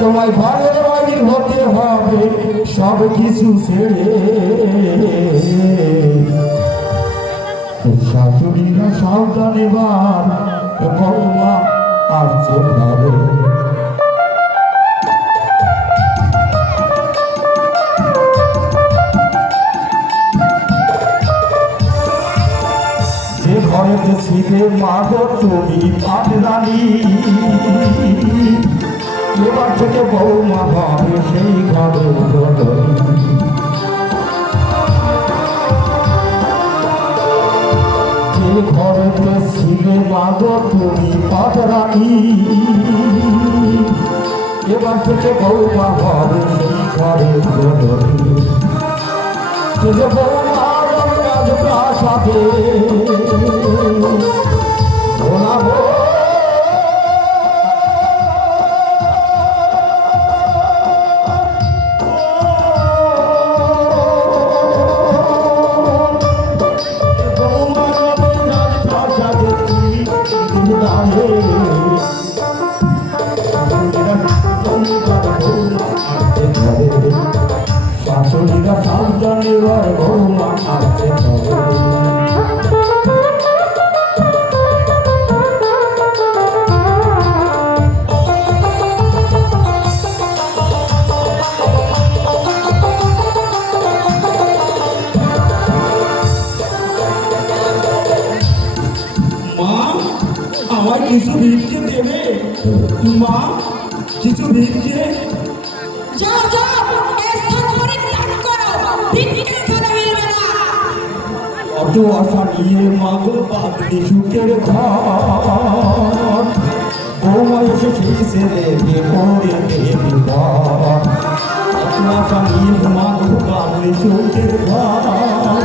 তোমায় ঘরের মালিক হতে হবে সব কিছু ছেড়ে। শাশুড়িরা সাবধান এবার বৌমা আসছে ঘরে। যে ঘরেতে ছিলে মা গো তুমি পাটরানী, এবার থেকে বৌমা হবে সেই ঘরের প্রহরী। যে ঘরেতে ছিলে মা গো তুমি পাটরানী, এবার থেকে বৌমা হবে সেই ঘরের প্রহরী। যে বৌমা রাজপ্রাসাদে ভোলাবো শাশুড়িরা সাবধানে বৌমা আসছে ঘরে। আমার কিছু ভিক্ষে দেবে মা, কিছু ভিক্ষে। অত আশা নিয়ে মাগো পাগলি সুখের ঘর, বৌমা এসে সেই ছেলেকে করে দেবে ঘর। অত আশা নিয়ে মাগো পাগলি সুখের ঘর,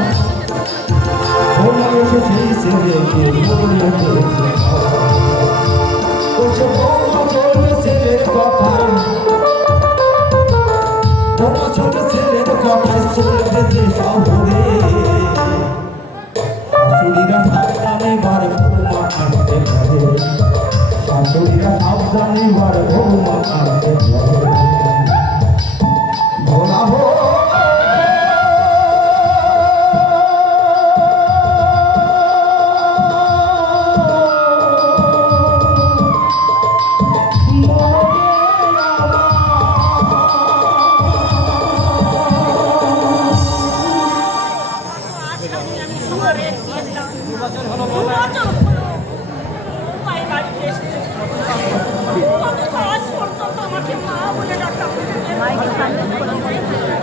বৌমা এসে সেই ছেলেকে করে দেবে ঘর। বৌমা চলে ছেলের কথায়, বৌমা ছোট ছেলের কথায় চলবে শহরে। শাশুড়িরা সাবধানে বারে বৌমা আসতে ঘরে। শাশুড়িরা সাবধানে বারে বৌমা আসতে ঘরে। ভোলাবো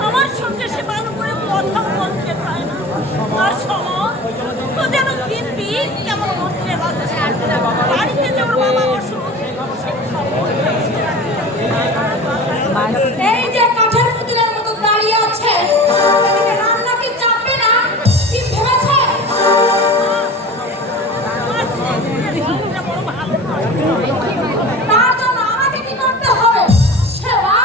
আমার সঙ্গে সে ভালো করে কথা বলতে চায় না। আর সময় তো যেন দিন দিন কেমন মরতে হচ্ছে। বাড়িতে যে ওর বাবা অসুখ, এই যে কাঠের পুতুলের মতো দাঁড়িয়ে আছে, এদিকে রান্না কি চাপবে না? কি ভেবেছে? তার জন্য আমাকে কি করতে হবে? সেবা?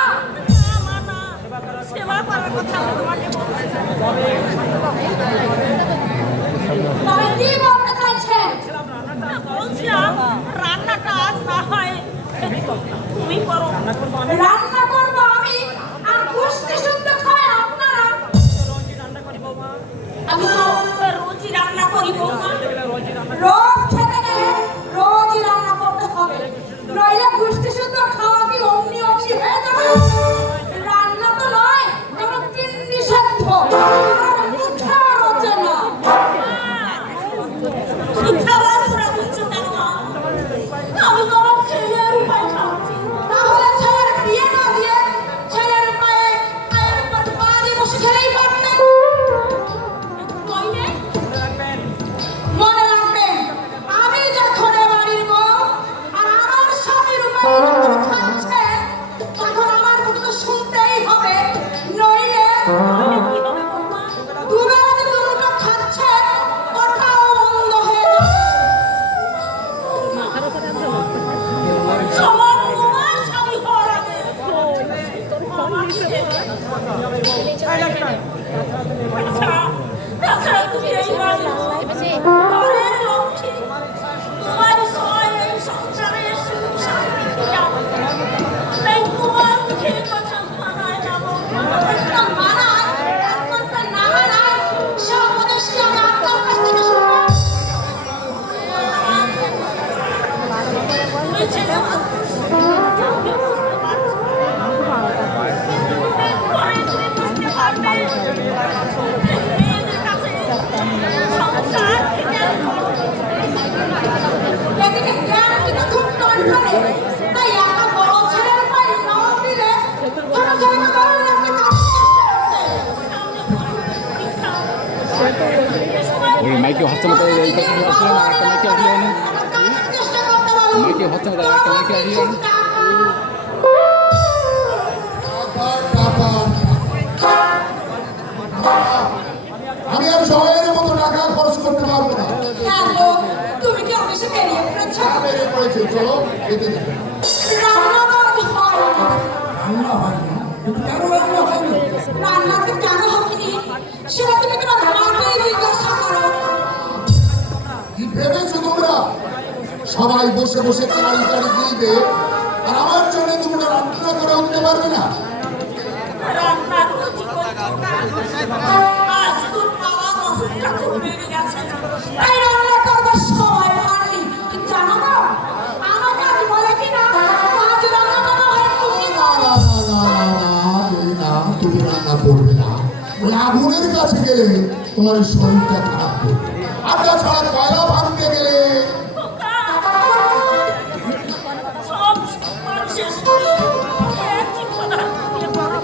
সেবা করার কথা আমি তোমাকে বলছি। তবে কি বলতে চাইছেন? বলছিলাম রান্না কাজ না হয় তুমি করো। রান্না করবো আমি, আর গোষ্ঠী শুদ্ধ খায় আপনারা। আমি তো রোজই রান্না করি বৌমা। রোজ খেতে গেলে রোজই রান্না করতে হবে, নইলে গোষ্ঠী শুদ্ধ খাওয়া কি অমনি অমনি হয়ে যাবে? রান্না তো নয়, যেমন পিন্ডি সেদ্ধ আর মুখে রোজে না। খাবার পুরা বুঝছো কেন? আমি তো আমার ছেলের উপায় খাচ্ছি। তাহলে ছেলের বিয়ে না মাইকে হচ্ছে না তাই এই কথা আসলে না একটা মাইকে আসলে না চেষ্টা করতে বলো মাইকে হচ্ছে না তাই একটা মাইকে আসলে না আমি আর সময়ের মতো টাকা খরচ করতে পারবো না। হ্যাঁ গো, তুমি কি অফিসে বেরিয়ে পড়েছো? বেরিয়ে পড়েছি, চলো খেতে দেবে। রান্না বান্না হয় না। রান্না হয় না কিন্তু কেন রান্না হয়নি? রান্নাতে কেন হয়নি সেটা তুমি তোমার মাকেই জিজ্ঞাসা করো। কি ভেবেছো তোমরা? সবাই বসে বসে তাড়ি তাড়ি দিবে আর আমার জন্য তোমরা রান্না করে উঠতে পারবে না? রান্নার রুচি আজ তোর বাবা অসুখটা খুব বেড়ে গেছে। তাই রান্না করবার সময় পারলি কি জানো না? আমাকে আজ বলে কি না আজ রান্না করা হয় তুমি না, না, না, না, না, তুমি রান্না করবে না। ওই আগুনের কাছে গেলে তোমার শরীরটা খারাপ করবে। আর তাছাড়া কয়লা ভাঙতে গেলে সব মানুষের শরীর একই পদার্থ দিয়ে গড়ে।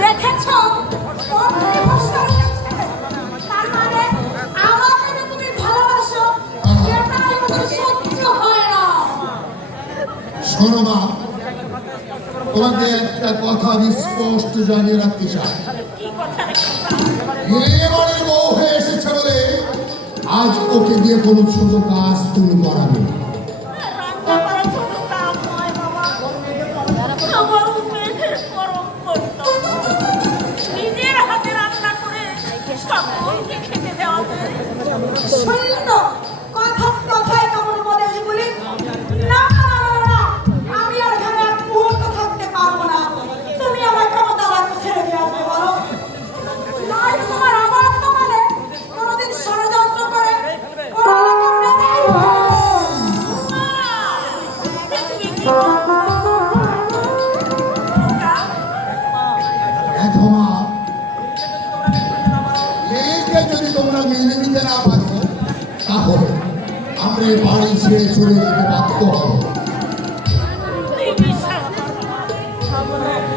দেখেছো ওর ব্যবস্থা হয়েছে। তার মানে আমাকে যে তুমি ভালোবাসো এটাই ওদের সহ্য হয় না। শোনো মা, তোমাকে একটা কথা আমি স্পষ্ট জানিয়ে রাখতে চাই। কি কথা রে? এবারের বউ হয়ে এসেছে বলে আজ ওকে দিয়ে কোনো ছোট কাজ তুমি করাবে না। রান্না করা ছোট কাজ নয় বাবা, আমার মেয়েদের পরম কর্তব্য। নিজের হাতে রান্না করে সকলকে খেতে দেওয়া যায়। শুনলি তো কথায় কেমন বলে বলি না না না না, আমি আর এখানে এক মুহূর্ত থাকতে পারবো না। তুমি আমাকে আমার দাদাকে ছেড়ে দিয়ে আসবে বলো। নয় তোমার আমার তো মানে কোনোদিন ষড়যন্ত্র করে ওরা আমাকে মেরেই দেখো মা, মেয়েকে যদি তোমরা মেনে নিতে না পারো তাহলে আমরা এই বাড়ি ছেড়ে চলে যেতে বাধ্য হবো। তুই বিশ্বাস কর বাবা,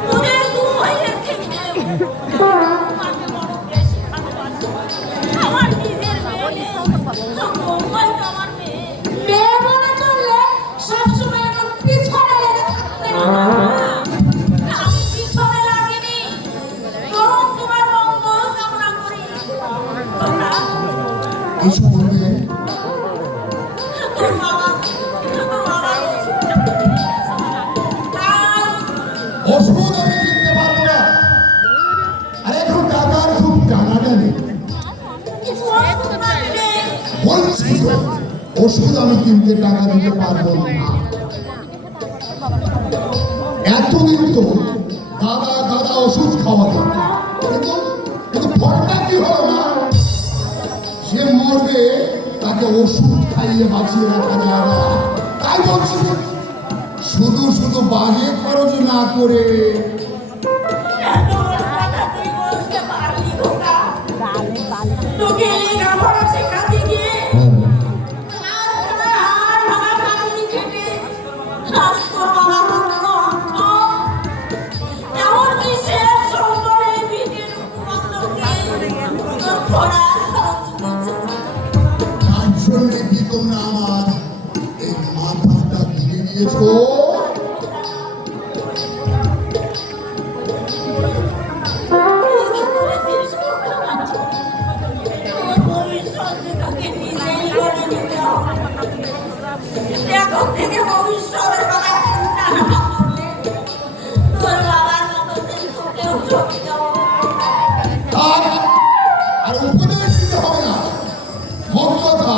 তোদের দু ভাইয়ের থেকে আমাকে বড় বেশি ভালোবাসে। আমার নিজের মেয়ে, বৌমাই তো আমার মেয়ে। মেয়ে মনে করলে সবসময় আমার পিছনে লেগে থাকতে হবে। আমি পিছনে লাগিনি, বরং তোমার মঙ্গল কামনা করি। তোমরা কিছু বলবে? তোর বাবা ওষুধটা কিনে দিয়েছে। তাই ওষুধ আমি কিনতে পারবো না। আর এখন টাকার খুব টানাটানি। কিছু ওষুধ না দিলে বলছি তো, ওষুধ আমি কিনতে টাকা দিতে পারবো না। এতদিন তো গাদা গাদা ওষুধ খাওয়াতো, কিন্তু ফলটা কি হলো না? সে মরবে, তাকে ওষুধ খাইয়ে বাঁচিয়ে রাখা যায় না। তাই বলছি, শুধু শুধু বাজে খরচ না করে এত বড় কথা তুই বলতে পারলি খোকা? তোকে লেখাপড়া শেখাতে গিয়ে আজ তোমার হাড় ভাঙা কাঁদুনি খেটে আজ তোর বাবা কোনো অর্থ, এমনকি শেষ সম্বলে ভিটের উপবন্ধকে তোর খোড়ার খরচ দিচ্ছে। তার জন্য কি তোমরা আমার এই মাথাটা দিয়ে দিয়েছো? এখন থেকে ভবিষ্যতের কথা চিন্তা না করলে তোর বাবার মতো কেউ চোখে যাবো। আর আর উপদেশ দিতে হবে না। মোট কথা,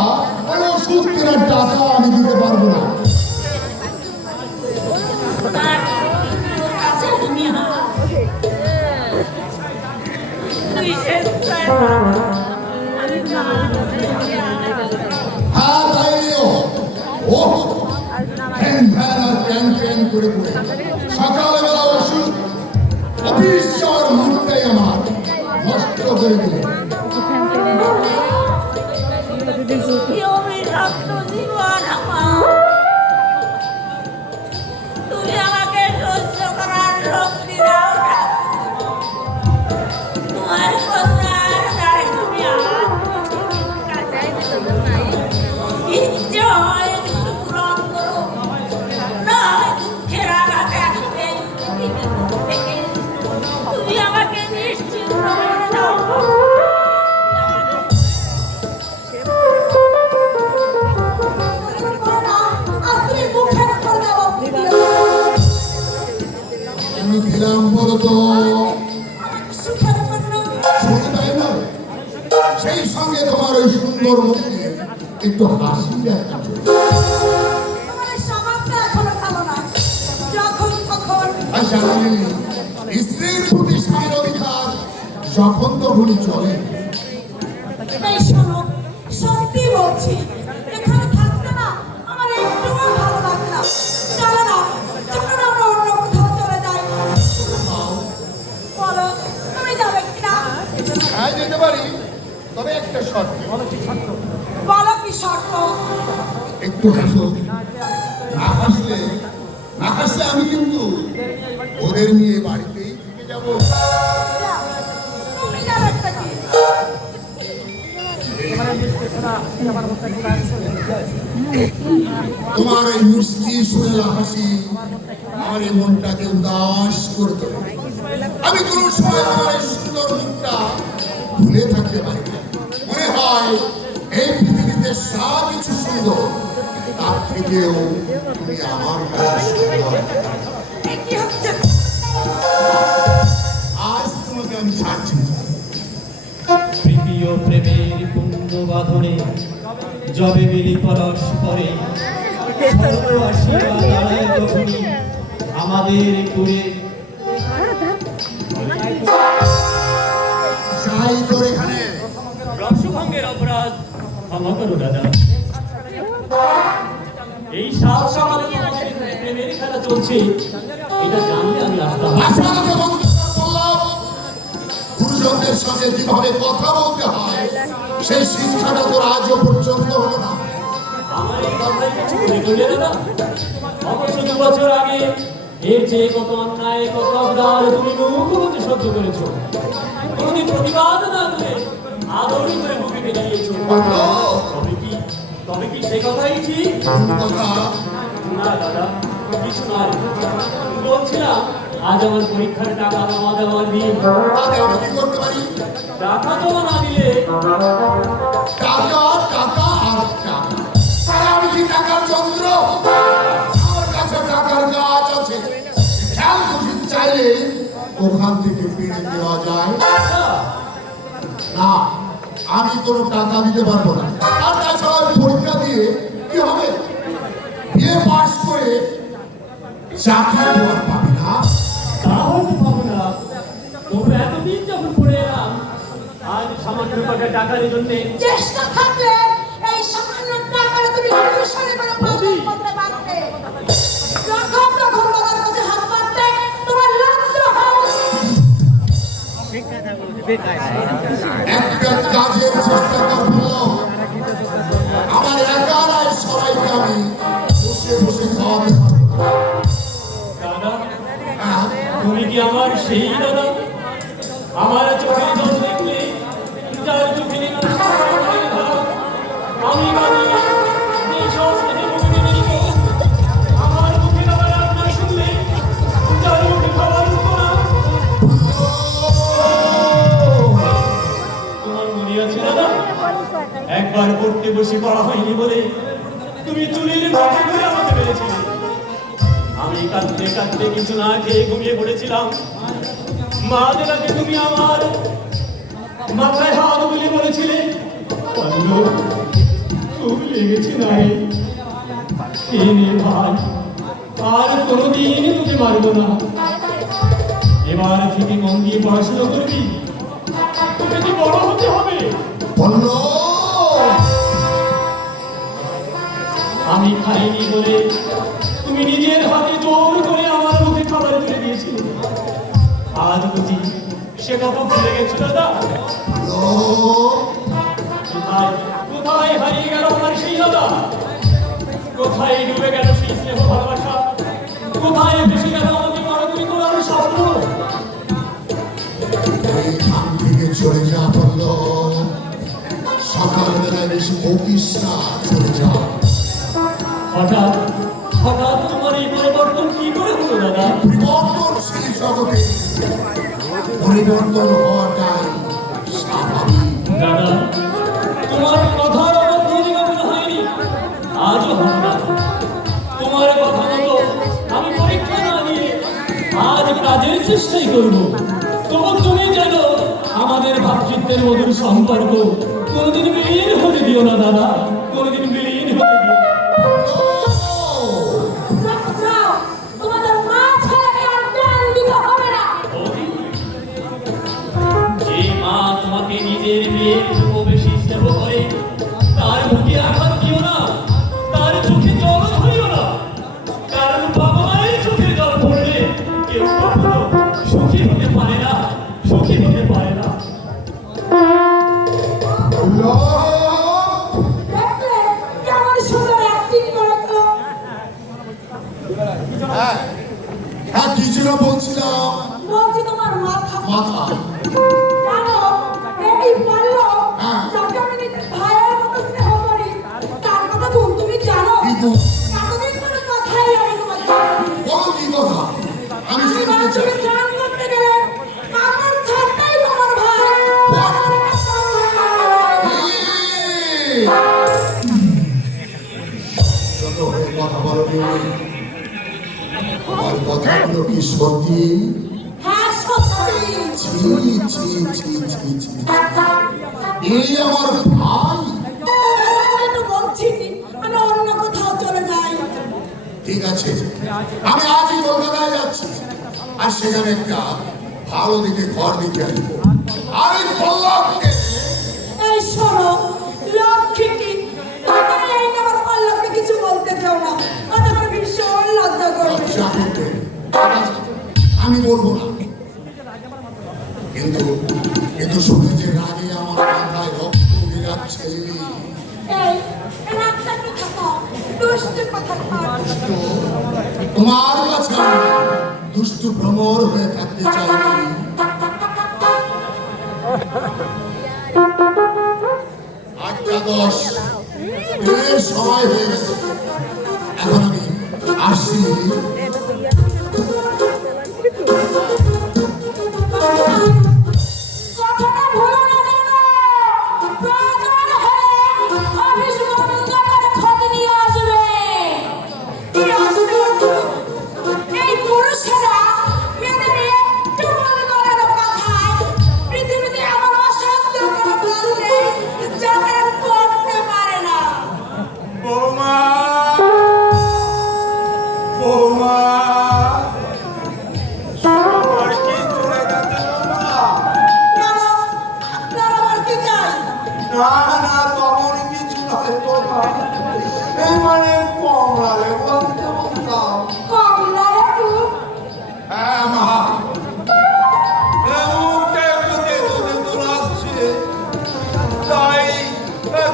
ওই ওষুধ কেনার টাকা আমি দিতে পারবো না। তোর কাছে তুমি তুই স্বেচ্ছায় আমি হ্যাঁ, তাই নিও। ও ফ্যান ফ্যান আর প্যান প্যান করে করে সকালবেলা ওষুধ অফিস যাওয়ার মুহূর্তে আমার নষ্ট করে দিলে। অভিশপ্ত জীবন আমার, তুমি আমাকে সহ্য করার শক্তি দাও না। তোমার করুণার দ্বারে তুমি আর ওই সুন্দর মুখে একটু হাসি দেখা যায়। তোমার এই স্বভাবটা এখনো ভালো না। যখন তখন আর জানেন, স্ত্রীর প্রতি স্বামীর অধিকার যখন তখনই চলে। এই শোনো, সত্যি বলছি, এখানে থাকতে না আমার একটুও ভালো লাগে না। চলো না, চলো না আমরা অন্য কোথাও চলে যাই। বলো, তুমি যাবে কিনা? হ্যাঁ যেতে পারি, তবে একটা শর্ত। বলো কি শর্ত? একটু হাসো, না হাসলে আমি কিন্তু ওদের নিয়ে বাড়িতেই থেকে যাবো। তুমি যাবে একটা কি? তোমার এই মিষ্টি সোনালা হাসি আমার এই মনটাকে উদাস করে তোলে। আমি কোনো সময় তোমার এই সুন্দর মুখটা ভুলে থাকতে পারি না। মনে হয় এই পৃথিবীতে সা কিছু সুন্দর, তার থেকেও তুমি আমার কাছে সুন্দর। এ কি হচ্ছে? আজ তোমাকে আমি ছাড়ছি না। প্রীতি ও প্রেমের কুণ্ড বাঁধনে যবে মিলি পরস্পরে স্বর্গ আসিয়া দাঁড়ায় তখনই আমাদের কুড়ে। যাই তোর এখানে রসভঙ্গের অপরাধ ক্ষমা করো দাদা। এই সাত সকালে তোমাদের এখানে প্রেমের খেলা চলছে, এটা জানলে আমি আসতাম। ভাষাকে বন্ধ করে বললাম, গুরুজনদের সাথে কিভাবে কথা বলতে হয় সেই শিক্ষাটা তোর আজও পর্যন্ত হলো না। আমার এই কথাই কিছু মনে করলে দাদা? অবশ্য 2 বছর আগে এর চেয়ে কত অন্যায়, কত অবদান তুমি মুখোমুখি সহ্য করেছো। কোনদিন প্রতিবাদ না করে আদরই করে মুখে মেনে নিয়েছো। তবে কি সে কথাই ঠিক? কোন কথা? না দাদা, কিছু নয়। বলছিলাম আজ আমার পরীক্ষার টাকা জমা দেওয়ার দিন। তাতে আমি কি করতে পারি? টাকা জমা না দিলে টাকা টাকা আর টাকা। তাহলে আমি কি টাকার যন্ত্র? আমার কাছে টাকার গাছ আছে, খেয়াল খুশি চাইলে ওখান থেকে পেড়ে দেওয়া যায়। না, আমি কোনো টাকা দিতে পারবো না। আর তাছাড়া আমি পরীক্ষা দিয়ে কি হবে? বিয়ে পাস করে চাকরি দেওয়ার পাবি না। তা হয়তো পাবো না, তবে এতদিন যখন পড়ে এলাম, আজ সামান্য কটা টাকার জন্যে চেষ্টা থাকলে এই সামান্য টাকাটা তুমি অনুসরণ করে পালন করতে পারতে। যখন তখন বাবার কাছে হাত পাততে তোমার লজ্জা হয়। একটা কাজের চেষ্টা করবো, আমার একারাই সবাইকে আমি বসে বসে খাওয়াতে পারবো। দাদা, হ্যাঁ, তুমি কি আমার সেই দাদা? আমার চোখের জল দেখলে যার চোখে নেই আমি বানিয়ে এই সব স্নেহে মুখে নিব। আমার মুখে দাদা রান্না শুনলে যার মুখে খাবার উঠবো না। তোমার মনে আছে দাদা, একবার পড়তে বসে পড়া হয়নি বলে তুমি চুলের মাঠে ধরে আমাকে মেরেছিলে। আমি কাঁদতে কাঁদতে কিছু না খেয়ে ঘুমিয়ে পড়েছিলাম। মা যেটাকে তুমি আমার মাথায় হাত বুলিয়ে বলেছিলে, পাল্লু, খুব লেগেছে না রে? এ নে ভাই, আর কোনোদিন তোকে মারবো না। এবার থেকে মন দিয়ে পড়াশোনা করবি, তোকে যে বড় হতে হবে। বললো আমি খাইনি বলে তুমি নিজের হাতে জোর করে আমার মুখে খাবার তুলে দিয়েছিলে। আজ বুঝি সে কথা ভুলে গেছো দাদা? কোথায় কোথায় হারিয়ে গেল আমার সেই দাদা? কোথায় ডুবে গেল সেই স্নেহ ভালোবাসা? কোথায় বেশি গেল আমাকে মরণী করার স্বপ্ন? এখান থেকে চলে যা বললো, সকালবেলায় বেশি বকিস না, চলে যা। হঠাৎ হঠাৎ তোমার এই পরিবর্তন কি করে হলো দাদা? পরিবর্তনশীল জগতে পরিবর্তন হওয়াটাই স্বাভাবিক। দাদা, তোমার কথার আমার দেরি মনে হয়নি, আজও হবে না। তোমার কথা মতো আমি পরীক্ষা না দিয়ে আজ কাজের চেষ্টাই করব। তবু তুমি জানো আমাদের ভাতৃত্বের মধুর সম্পর্ক কোনোদিন বিলীন হতে দিও না দাদা, কোনোদিন বিলীন হতে দিও না। যাও, তোমাদের মা ছেলেকে আর জ্ঞান দিতে হবে না। যে মা তোমাকে নিজের মেয়ের বেশি স্নেহ করে, তার মুখে আঘাত দিও না, তার চোখে জল ধরিও না। কারণ বাবা মায়ের চোখে জল পড়লে কেউ কখনো সুখী হতে পারে না, সুখী হতে পারে না। দেখলে কেমন সুন্দর অ্যাক্টিং করে তো। হ্যাঁ, কি ছিল বলছিলাম? বলছি তোমার মাথা মাথা। জানো, এই বললো হ্যাঁ। যাকে আমি নিজের ভাইয়ের মতো স্নেহ করি, তার কথা তুমি জানো? কি গো? এতদিন কোনো কথাই আমি তোমাকে জানাইনি। বলো কি কথা? আমি আমি শুনতে বাথরুমে চাই। স্নান করতে গেলে কাপড় ছাড়তেই তোমার ভাই যত হয়ে কথা বলো নি, আমার কথাগুলো কি সত্যি? হ্যাঁ সত্যি। ছি ছি ছি ছি ছি। এই আমার ভাই। আমি তো বলছি আমি অন্য কোথাও চলে যাই। ঠিক আছে, আমি আজই কলকাতায় যাচ্ছি, আর সেখানে একটা ভালো দিকে ঘর দিতে আসবো। আর এই পল্লবকে এই শোনো লক্ষ্মী কি তাই এই আমার পল্লবকে কিছু বলতে চাও না, ওটা আমার ভীষণ লজ্জা করবে। লজ্জা করবে। ঠিক আছে, আমি বলবো না, কিন্তু কিন্তু শুনে যে রাগে আমার মাথায় রক্ত বেরাচ্ছে। এই রাতটা একটু থাকো, দুষ্ট কথা কর। তোমার কাছে আমি দুষ্টু ভ্রমর হয়ে থাকতে চাইনি। আটটা 10 এর সময় হয়ে গেছে, এখন আমি আসছি। কথাটা ভুলো না যেন। প্রয়োজন হলে অফিস বন্ধ করে খোঁজ নিয়ে আসবে। কি আশ্চর্য! এই পুরুষেরা মেয়েদের একটু মন গলানো কথায় পৃথিবীতে এমন অসাধ্য কোনো কাজ নেই যা তারা করতে পারে না। বৌমা, বৌমা, সবার কি চলে গেছে বৌমা? কেন? আপনার আবার কি চাই? না না, তেমন কিছু নয় বৌমা। এই মানে কমলালে বলতে বলতাম। কমলা একটু হ্যাঁ মা, এ মুখটা একটু তেতো তেতো লাগছে। তাই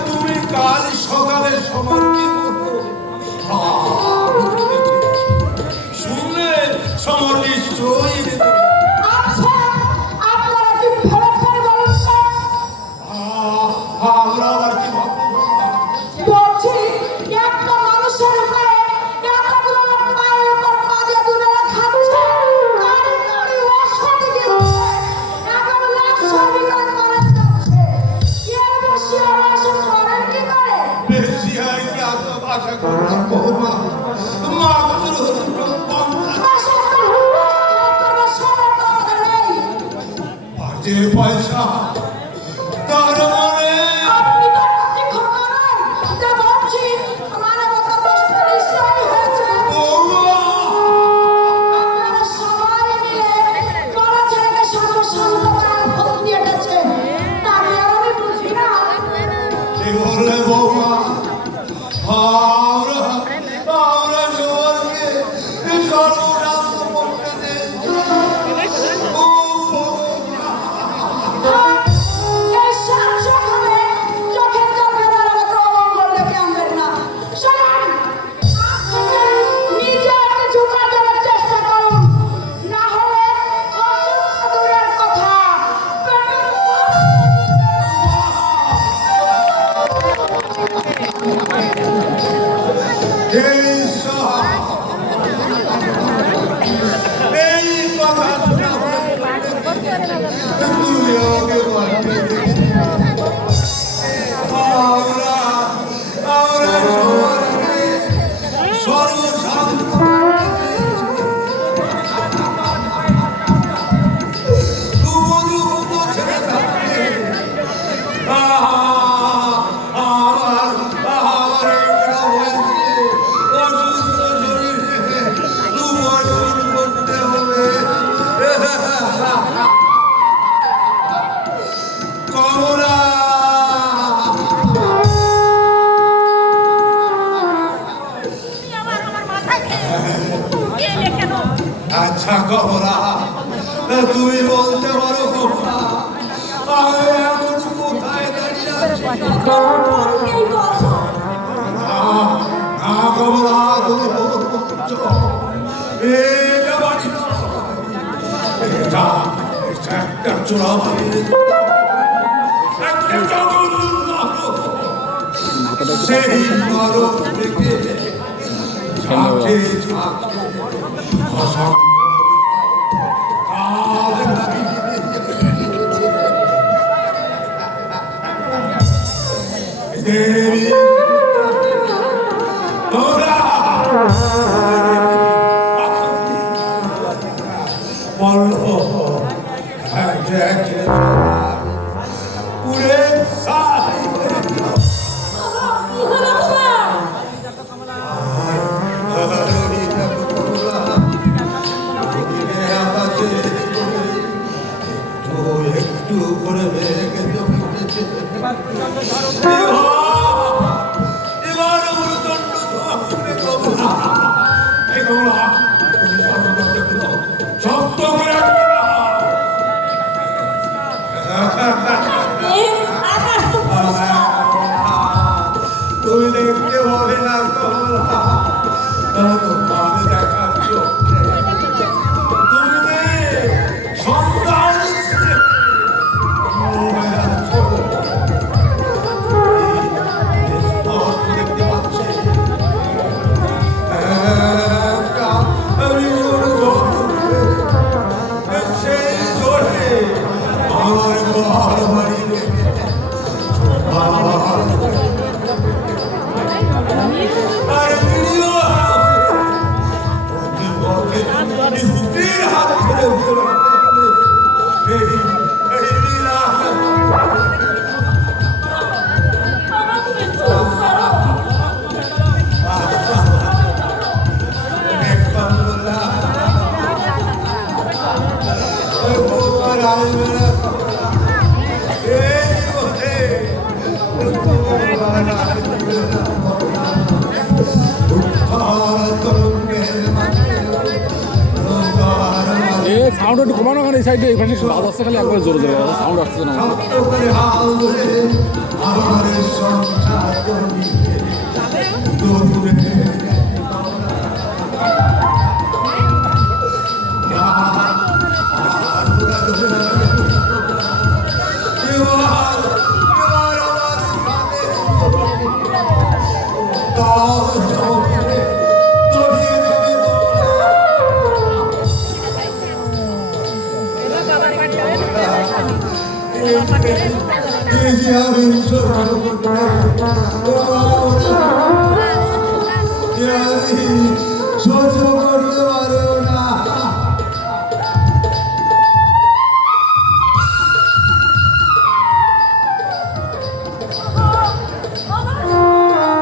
তুমি কাল সকালে সবার কি বলতো? শুনলে সমর নিশ্চয়ই দিতে। আচ্ছা আপনারা কি ভেবেছেন বলুন তো? আমরা আবার কি ভাববো বৌমা? বলছি একটা মানুষের উপরে এতগুলো লোক পায়ের উপর পা দিয়ে দুবেলা খাচ্ছে, গাড়ি গাড়ি ওষুধ দিচ্ছে, এখন লাখ বিক্রি করা যাচ্ছে। এর বেশি আর ওষুধ করেন কি করে? বেশি আর কি এত আশা করলাম বৌমা? মাত্র দুটো কমলা। বাসার কোনো সময় তো আমাদের নেই। বাজে পয়সা, তার মানে আপনি তো প্রতীক্ষা করেন, যা বলছি মানবতা প্রশ্ন নিশ্চয়ই হয়েছে। বৌমা, আপনারা সবাই মিলে বড় ছেলেকে শান্ত করার ভোট দিয়ে গেছে, তাহলে আমি বুঝি না। কি বললে বৌমা? আমরা আমরা সবাইকে সর্বশান্ত করতে দিয়েছি। ও বৌমা, এই সকালে চোখে জল ফেলার মতো অমঙ্গল ডেকে আনবেন না। শোনেন, নিজে একটা জোগাড় দেওয়ার চেষ্টা করুন, না হলে অসুস্থ দূরের কথা এই সব আচ্ছা কমলা, তুমি বলতে পারো কমলা, আমি এখন কোথায় দাঁড়িয়ে আছি? এই কথা না কমলা, তুমি বলছো এটা বাড়ি নয়, এটা একটা চোরা বাড়ি, একটা জঘন্য নরক। সেই নরক থেকে ঝাঁকে ঝাঁকে অসংখ্য কাল লাগিয়ে দেবী তোরা বলল পুরে সাই করে দিল। কি হলো তোমার? একটু করে বেগে জমেছে, এবার মূলদণ্ড ধরে কমলা, এই কমলা, তুমি শক্ত করে রাখবে না। আকাশ তো পরিষ্কার। তুমি দেখতে হবে না কমলা, তোমার দেখার চোখে তুমি সন্তান দেখতে পাচ্ছি সেই জোরে আমার ঘর বাড়ি আর প্রিয় স্ত্রীর হাত ধরে বাবা, তুমি চুপ করো। এ সাউন্ড একটু কমানো, ওখানে এই সাইডে এই পাশে আওয়াজ আসছে, খালি একবার জোরে জোরে সাউন্ড আসছে না। সহ্য করতে পারো না।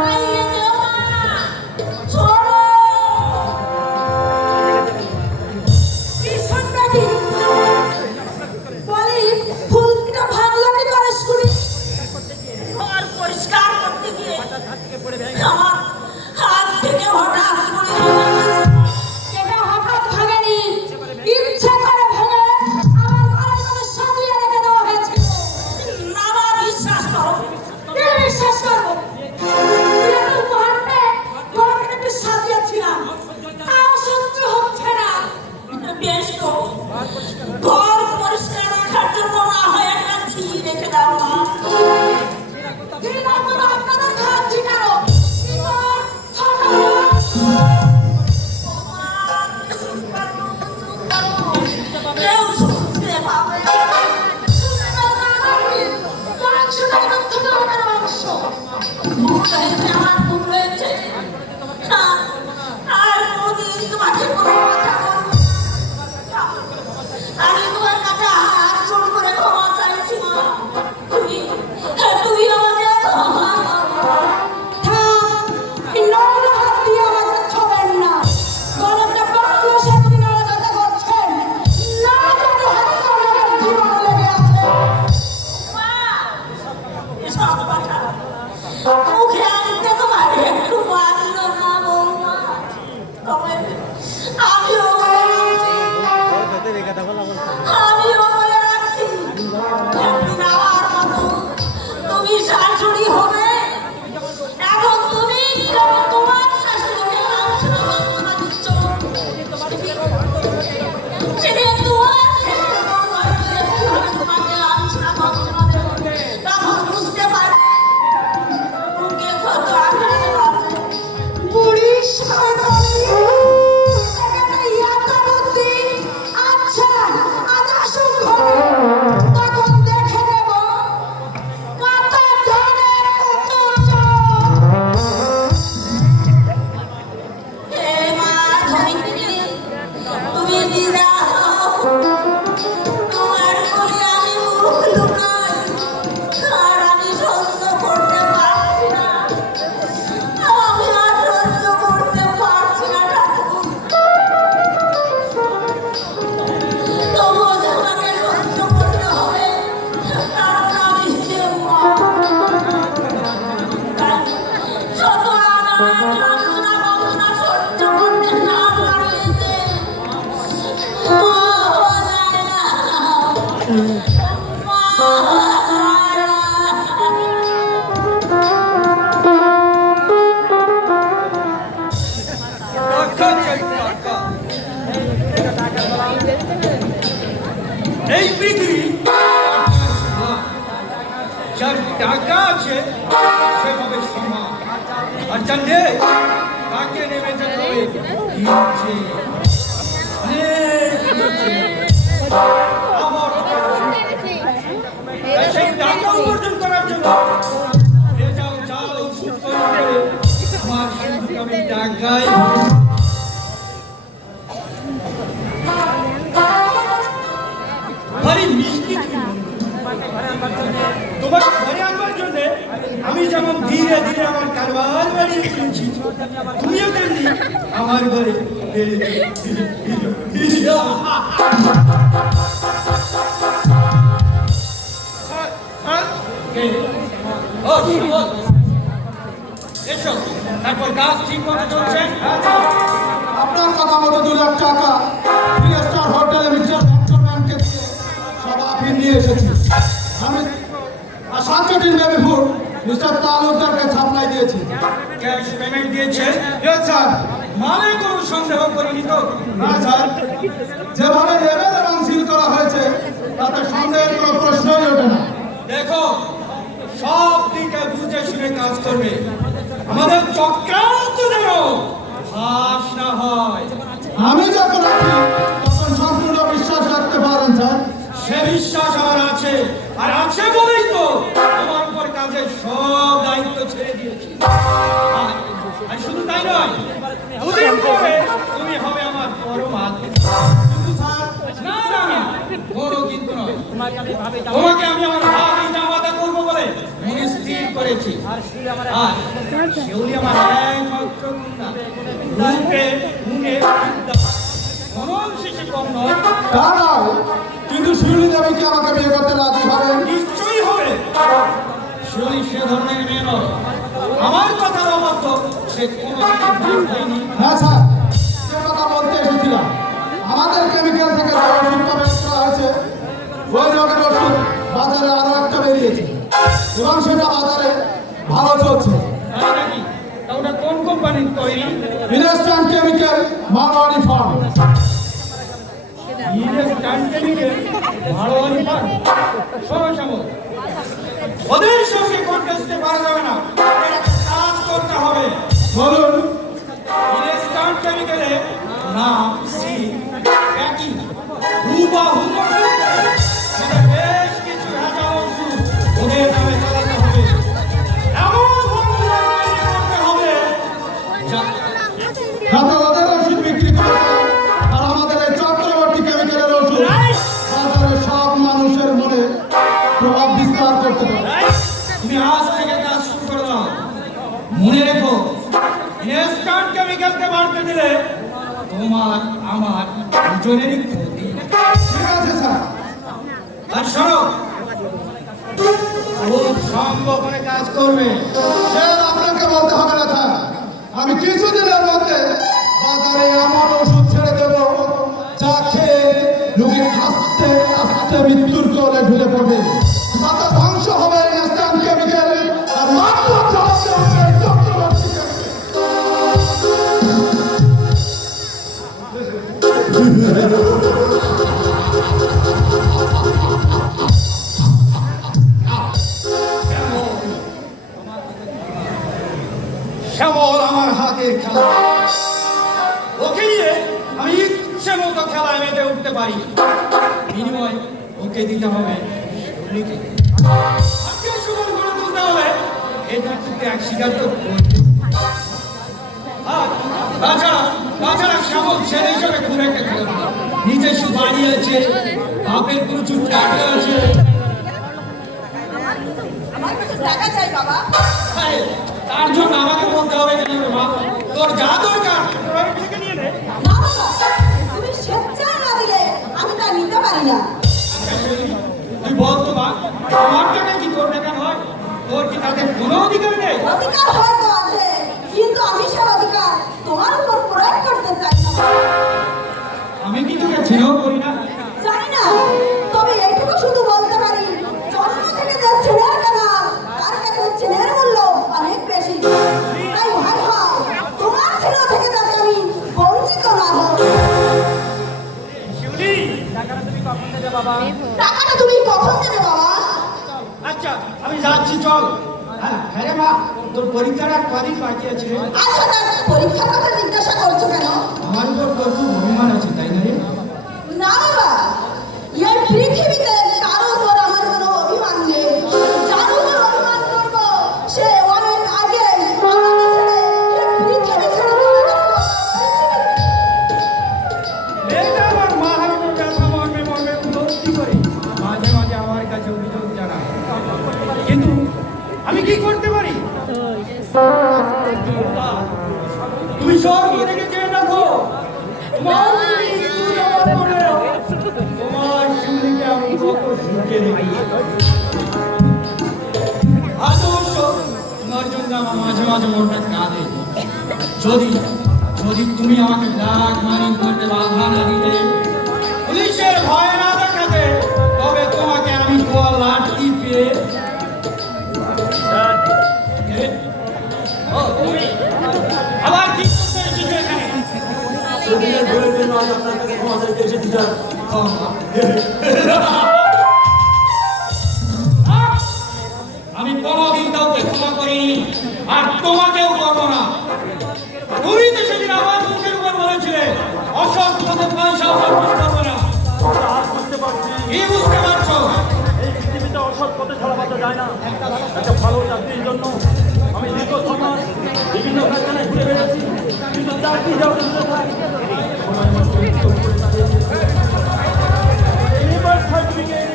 পালিয়ে যেও না। ছোড়ো। কি সন্ন্যাসী? বলি, ফুলটা ভাঙলো কি করে শুনি? ঘর পরিষ্কার করতে গিয়ে আমার হাত থেকে হঠাৎ পড়ে গেছে। এটা হঠাৎ ভাঙেনি, ইচ্ছে করে ভেঙে আমার ঘরে করে সাজিয়ে রেখে দেওয়া হয়েছিল। নানা বিশ্বাস করো। কে বিশ্বাস করবো? এত উপহার পেয়ে ঘরকে একটু সাজিয়েছিলাম, তাও সহ্য হচ্ছে না। বেশ তো ঘর পরিষ্কার রাখার জন্য না হয় একটা ঝি রেখে দাও না। দিন অন্তত আপনাদের খাচ্ছি কেন? এবার ছোট কেউ শুনতে পাবে না। মাংসটা একদম ছোট রকমের মাংস। ভুল হয়েছে, আমার ভুল হয়েছে। না, আর কোনোদিন তোমাকে কোনো কথা বলবো না। আমি তোমার কাছে হাত জোড় করে ক্ষমা চাইছি মা। তুই আমাকে ক্ষমা করো। থাক, এই নোংরা হাত দিয়ে আমাকে ছোঁবেন না। গলাটা বাংলো সেদিন আলাদা করছেন। না জানি হাতে ওনাদের জীবন লেগে আছে। মা, এসব কথা মুখে আনতে তোমার একটু বাদ টাকা চাই, টাকা। এই পৃথিবী যার টাকা আছে সেভাবে সমান, আর যার নেই তাকে নেমে যেতে হবে নিচে, অনেক নিচে। আমার তাই সেই টাকা উপার্জন করার জন্য রেজাল জাল ওষুধ তৈরি করে আমার শুধু আমি টাকাই ভারী মিষ্টি তুমি। তোমাকে ঘরে আনবার জন্য আমি যেমন ধীরে ধীরে আমার কারবার বাড়িয়ে চলেছি, তুমিও তেমনি আমার ঘরে এসো, তারপর কাজ ঠিক মতো চলছে। আপনার কথা মতো 2 লাখ টাকা ফিরেস্টার হোটেলে মিস্টার ব্যাংকে দিয়ে সব আফিম নিয়ে এসেছি। আমি আর 7টি বেবিফুড মিস্টার তালুকদারকে সাপ্লাই দিয়েছি। ক্যাশ পেমেন্ট দিয়েছেন? স্যার, মানে কোনো সন্দেহ করিনি তো? না স্যার, যেভাবে লেবেল এবং সিল করা হয়েছে তাতে সন্দেহের কোনো প্রশ্নই ওঠে না। দেখো, সব দিকে বুঝে শুনে কাজ করবে, আমাদের চক্রান্ত যেন ফাঁস না হয়। আমি যখন আছি তখন সম্পূর্ণ বিশ্বাস রাখতে পারেন স্যার। সে বিশ্বাস আমার আছে, আর আছে বলেই তো তোমার উপর কাজের সব দায়িত্ব ছেড়ে দিয়েছি। আর শুধু তাই নয়, 2 দিন পরে তুমি হবে আমার পরম আত্মীয়। কিন্তু স্যার, না না না, কোনো কিন্তু নয়। তোমাকে আমি আমার হাতে জামাতা করবো বলে মনে স্থির করেছি। আর শিউলি আমার একমাত্র কন্যা, রূপে গুণে বিদ্যা, মনন শিশু কম নয়। তা নয়, কিন্তু শিউলি দেবী কি আমাকে বিয়ে করতে রাজি হবেন? নিশ্চয়ই হবে। শিউলি সে ধরনের মেয়ে নয়, আমার কথা অবাধ্য সে কোনোদিন হয়নি। হ্যাঁ স্যার, যে কথা বলতে এসেছিলাম, আমাদের কেমিক্যাল থেকে যে ওষুধটা বের করা হয়েছে ওই রোগের ওষুধ বাজারে আরো একটা বেরিয়েছে এবং সেটা বাজারে ভালো চলছে। তাই নাকি? তা ওটা কোন কোম্পানির তৈরি? ইনস্ট্যান্ট কেমিক্যাল মানোয়ারি ফার্ম। ওদের সঙ্গে কন্টেস্টে পারা যাবে না, একটা কাজ করতে হবে। বলুন। ইনস্ট্যান্ট কেমিক্যালে নাম সি একই, হুবহু সেটা বেশ কিছু হাজার ওষুধ ওদের নামে চালাতে হবে। এমন ফর্মুলা তৈরি করতে হবে যাতে ওদের ওষুধ বিক্রি করে দেয়, আর আমাদের এই চক্রবর্তী কেমিক্যালের ওষুধ বাজারে সব মানুষের মনে প্রভাব বিস্তার করতে পারে। তুমি আজ থেকে কাজ শুরু করে দাও। মনে রেখো, ইনস্ট্যান্ট কেমিক্যালকে বাড়তে দিলে তোমার আমার দুজনেরই ক্ষতি। ঠিক আছে স্যার। আর শোনো, খুব সংগোপনে কাজ করবে। স্যার, আপনাকে বলতে হবে না স্যার, আমি কিছুদিনের মধ্যে বাজারে এমন ওষুধ ছেড়ে দেব যা খেয়ে রোগী আস্তে আস্তে মৃত্যুর কোলে ঢুলে পড়বে। তাতে ধ্বংস হবে ইনস্ট্যান্ট কেমিক্যাল, আর মাত্র চালাতে হবে চক্রবর্তী কেমিক্যাল। শ্যামল আমার হাতের খেলা, ওকে নিয়ে আমি ইচ্ছে মতো খেলায় মেতে উঠতে পারি। বিনিময় ওকে দিতে হবে শিউলিকে। আজকে সুমন করে তুলতে হবে, এটা কিন্তু এক শিকার তো করতে। আর তাছাড়া শ্যামল ছেলে হিসেবে ঘুরে খেতে নিজস্ব বাড়ি আছে, বাপের প্রচুর টাকা আছে। আমার কিছু টাকা চাই বাবা। আরে, তার জন্য আমাকে বলতে হবে কেন রে মা? তোর যা দরকার তোর থেকে নিয়ে নে। না বাবা, তুমি স্বেচ্ছায় না দিলে আমি তা নিতে পারি না। আচ্ছা শিউলি, তুই বল তো মা, আমার টাকা কি তোর টাকা নয়? তোর কি তাতে কোনো অধিকার নেই? অধিকার হয়তো আছে, কিন্তু আমি সে অধিকার তোমার উপর প্রয়োগ করতে চাই না। আমি কি তোকে ছেলেও করি না? জানি না, তবে এইটুকু শুধু টাকাটা তুমি কখন দেবে বাবা? আচ্ছা আমি যাচ্ছি, চল। হ্যাঁ রে মা, তোর পরীক্ষার আর কদিন বাকি আছে। আচ্ছা, তার পরীক্ষার কথা জিজ্ঞাসা করছো কেন? আমার উপর তোর খুব অভিমান আছে, তাই না রে? না বাবা, এই পৃথিবীতে কারো উপর আমার কোনো অভিমান নেই। যার উপর অভিমান করবো সে অনেক আগে আমাকে ছেড়ে এই পৃথিবী ছেড়ে চলে গেছে। মেয়েটা আমার মা হারানোর ব্যথা মর্মে মর্মে উপলব্ধি করে মাঝে মাঝে আমার কাছে অভিযোগ জানায়, কিন্তু আমি কি করতে পারি? তুমি স্বর্গ থেকে চেয়ে দেখো, তোমার মৃত্যু যাওয়ার পরেও তোমার শিউলিকে আমি কত সুখে দেখি। আদর্শ তোমার জন্য আমার মাঝে মাঝে মনটা কাঁদে। যদি যদি তুমি আমাকে ব্ল্যাক মানি করতে বাধা না দিতে, পুলিশের ভয় না দেখাতে, তবে তোমাকে আমি গোয়া লাঠি পেয়ে আবার কি করতে এসেছো এখানে? সেদিনের ভুলের জন্য আজ আপনার কাছে ক্ষমা চাইতে এসেছি স্যার। আমি কোনোদিন কাউকে ক্ষমা করিনি, আর তোমাকেও করবো না। তুমি তো সেদিন আমার মুখের উপর বলেছিলে অসৎ পথে পয়সা অর্জন করবো না। আজ বুঝতে পারছি কি বুঝতে পারছো? এই পৃথিবীতে অসৎ পথে ছাড়া বাঁচা যায় না। একটা ভালো চাকরির জন্য আমি দীর্ঘ সমাজ বিভিন্ন কারখানায় ঘুরে বেড়েছি, কিন্তু চাকরি যাওয়ার জন্য সময় মতো উত্তম করে তাদের এবার সার্টিফিকেট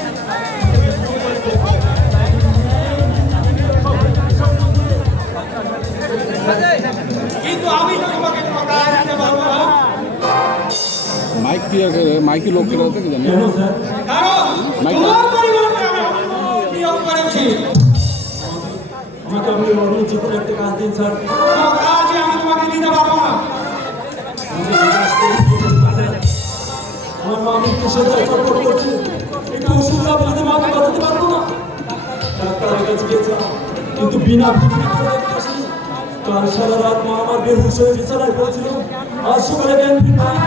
কিন্তু আমি তো তোমাকে ঠকায় দিতে পারবো না। মাইক ক্লিয়ার করে, মাইকে লোক কেটে আছে কি জানি। কেন স্যার? কারণ তোমার পরিবর্তে আমি নিয়োগ করেছি। আমাকে আপনি অনুচিত একটা কাজ দিন স্যার। কোনো কাজই আমি তোমাকে দিতে পারবো না। আমার মা মৃত্যুর সাথে চটপট করছে, একটু ওষুধ না পেলে মাকে বাঁচাতে পারবো না। ডাক্তারের কাছে গিয়েছিলাম, কিন্তু বিনা ভিত্তি করে দেখতে আসিনি। কাল সারা রাত মা আমার বেহুশ হয়ে বিছানায় পড়েছিল। আজ সকালে জ্ঞান ফিরতেই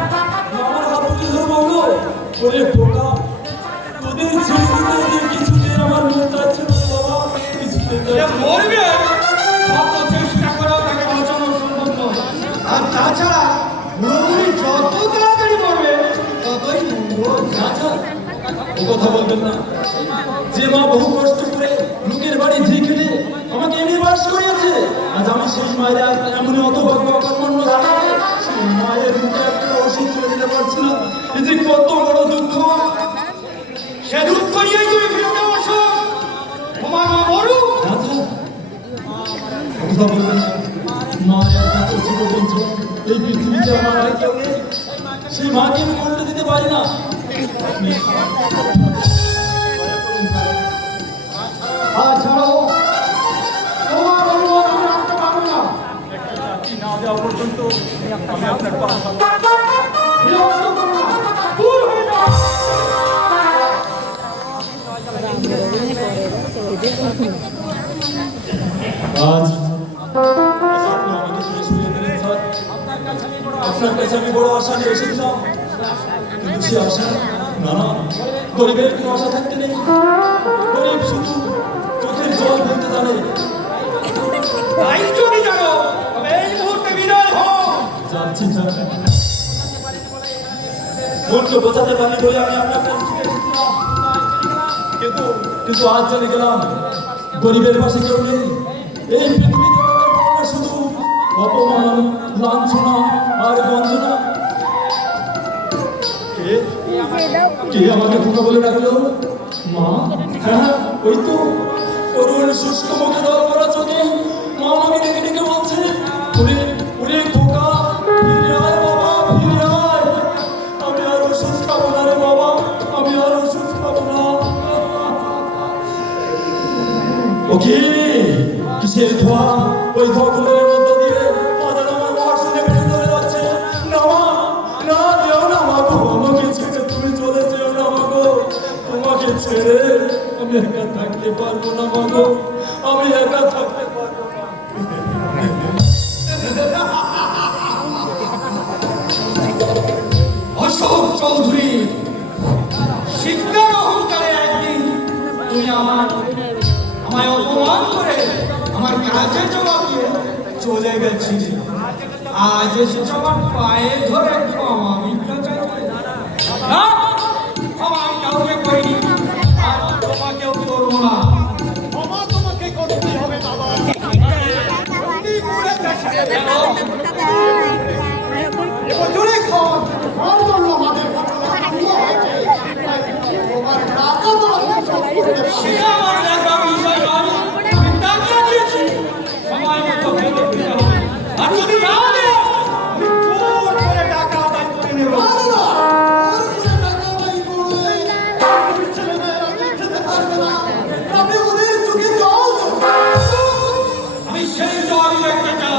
মা আমার হাত তুলে ধরে বললো, ওরে বোকা, তোদের ছেড়ে দিতে যে কিছুতে আমার মন চাচ্ছে না রে বাবা, কিছুতে সে মরবে, কত চেষ্টা করেও তাকে বাঁচানো সম্ভব নয়। আর তাছাড়া পুরোপুরি যত তাড়াতাড়ি মরবে ততই মঙ্গল। আচ্ছা, ও কথা বলবেন না। যে মা বহু কষ্ট করে লোকের বাড়ি ঝি খেটে আমাকে এমনি বাস করিয়েছে, আজ আমি সেই মায়ের এমনই অতভাগ্য অকর্মণ্য জানাতে সেই মায়ের মুখে একটা ওষুধ তুলে দিতে পারছি না। এই যে কত বড় দুঃখ। সে দুঃখ নিয়েই তুমি ফিরতে বসো। তোমার মা মরুক। আচ্ছা, কথা বলবেন না। মায়ের এত ছোট বলছো, এই পৃথিবীতে আমার আর কেউ নেই। সেই মাকে আমি কষ্ট দিতে পারি না। আর ছাড়ো, তোমার অনুরোধ আমি রাখতে পারবো না। না দেওয়া পর্যন্ত আমি আপনার পা বিরক্ত করো না, দূর হয়ে যাও। আজ আপনি আমাকে দূরে সরিয়ে দিলেন স্যার। আপনার কাছে আমি বড় আশা নিয়ে এসেছিলাম, কিন্তু সে আশা না না, গরিবের কোনো আশা থাকতে নেই। গরিব শুধু চোখের জল বলতে জানে। তাই যদি জানো, তবে এই মুহূর্তে বিদায় হও। যাচ্ছি স্যার। মনকে বোঝাতে পারি বলে আমি আপনার কাছে ছুটে এসেছিলাম, কিন্তু আজ জেনে গেলাম গরিবের পাশে কেউ নেই। এই পৃথিবীতে তাদের পাওনা শুধু অপমান, লাঞ্ছনা আর বঞ্চনা। কে আমাকে খোকা বলে ডাকলো? মা? হ্যাঁ, ওই তো করুণ শুষ্ক মুখে ধরা চোখে মা আমাকে ডেকে ডেকে বলছে, ওরে ওরে খোকা, ফিরে আয় বাবা, ফিরে আয়। আমি আর ওষুধ খাবো না রে বাবা, আমি আর ওষুধ খাবো না। ওকে, কিসের ধোয়া? ওই ধোয়াগুলোর মধ্য দিয়ে বাজার আমার ঘর শুনে বেড়ে চলে যাচ্ছে। না মা, না যেও না মা গো, আমাকে ছেড়ে তুমি চলে যেও না মা গো। তোমাকে ছেড়ে আমি একা থাকতে পারবো না মা গো, আমি একা থাকতে পারবো না। অশোক চৌধুরী কাজে জবাব দিয়ে চলে গেছি। আজ এসেছ আমার পায়ে ধরে ক্ষমা ভিক্ষা চাইতে। না, ক্ষমা আমি কাউকে করিনি, আর তোমাকেও করবো না। ক্ষমা তোমাকে করতেই হবে বাবা। এবছরে খাওয়া ঘর জন্য আমাদের তোমার টাকা তো সে আমার দেখা বিষয় নয়, আমি টাকা দিয়েছি, সময় মতো ফেরত দিতে হবে। আর যদি না দেয়, আমি জোর করে টাকা আদায় করে নেব। আমি সেই জল দেখতে চাই।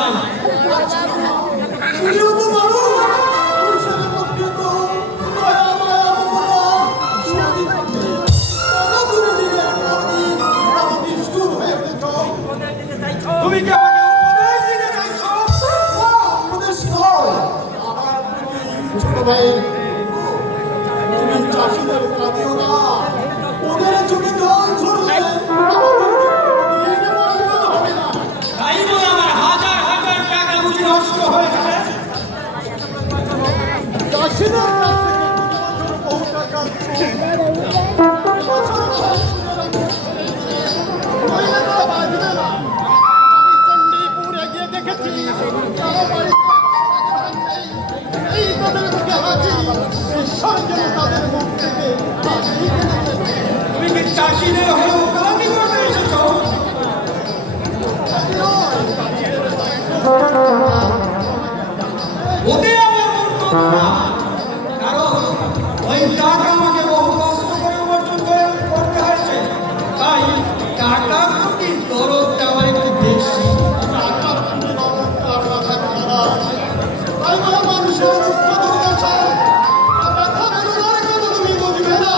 তুমি কি আমাকে উপদেশ দিতে চাইছো? ছোট ভাই তুমি চাষিদের কাঁদিও না, ওদের চোখে জল ঝরলে হবে না। তাই বলে আমার হাজার হাজার টাকা বুঝি নষ্ট হয়ে যাবে? চাষিদের কাছ থেকে বহু টাকা আমি চণ্ডীপুরে গিয়ে দেখেছি যারা বাড়িতে এই তাদের মুখে হাসি, ঈশ্বর যেন তাদের মুখ থেকে হাসি কেড়ে নেয়। তুমি কি চাষিদের হয়ে ওকালতি করতে এসেছো? ওতে আমার মন্তব্য না, কারণ ওই টাকা আমাকে বহু কষ্ট করে উপার্জন করতে হয়েছে, তাই টাকার প্রতি দরদটা আমার একটু বেশি। তাই বলে মানুষের দুঃখ দুর্দশায় ব্যথা বেদনার কথা তুমি বুঝবে না।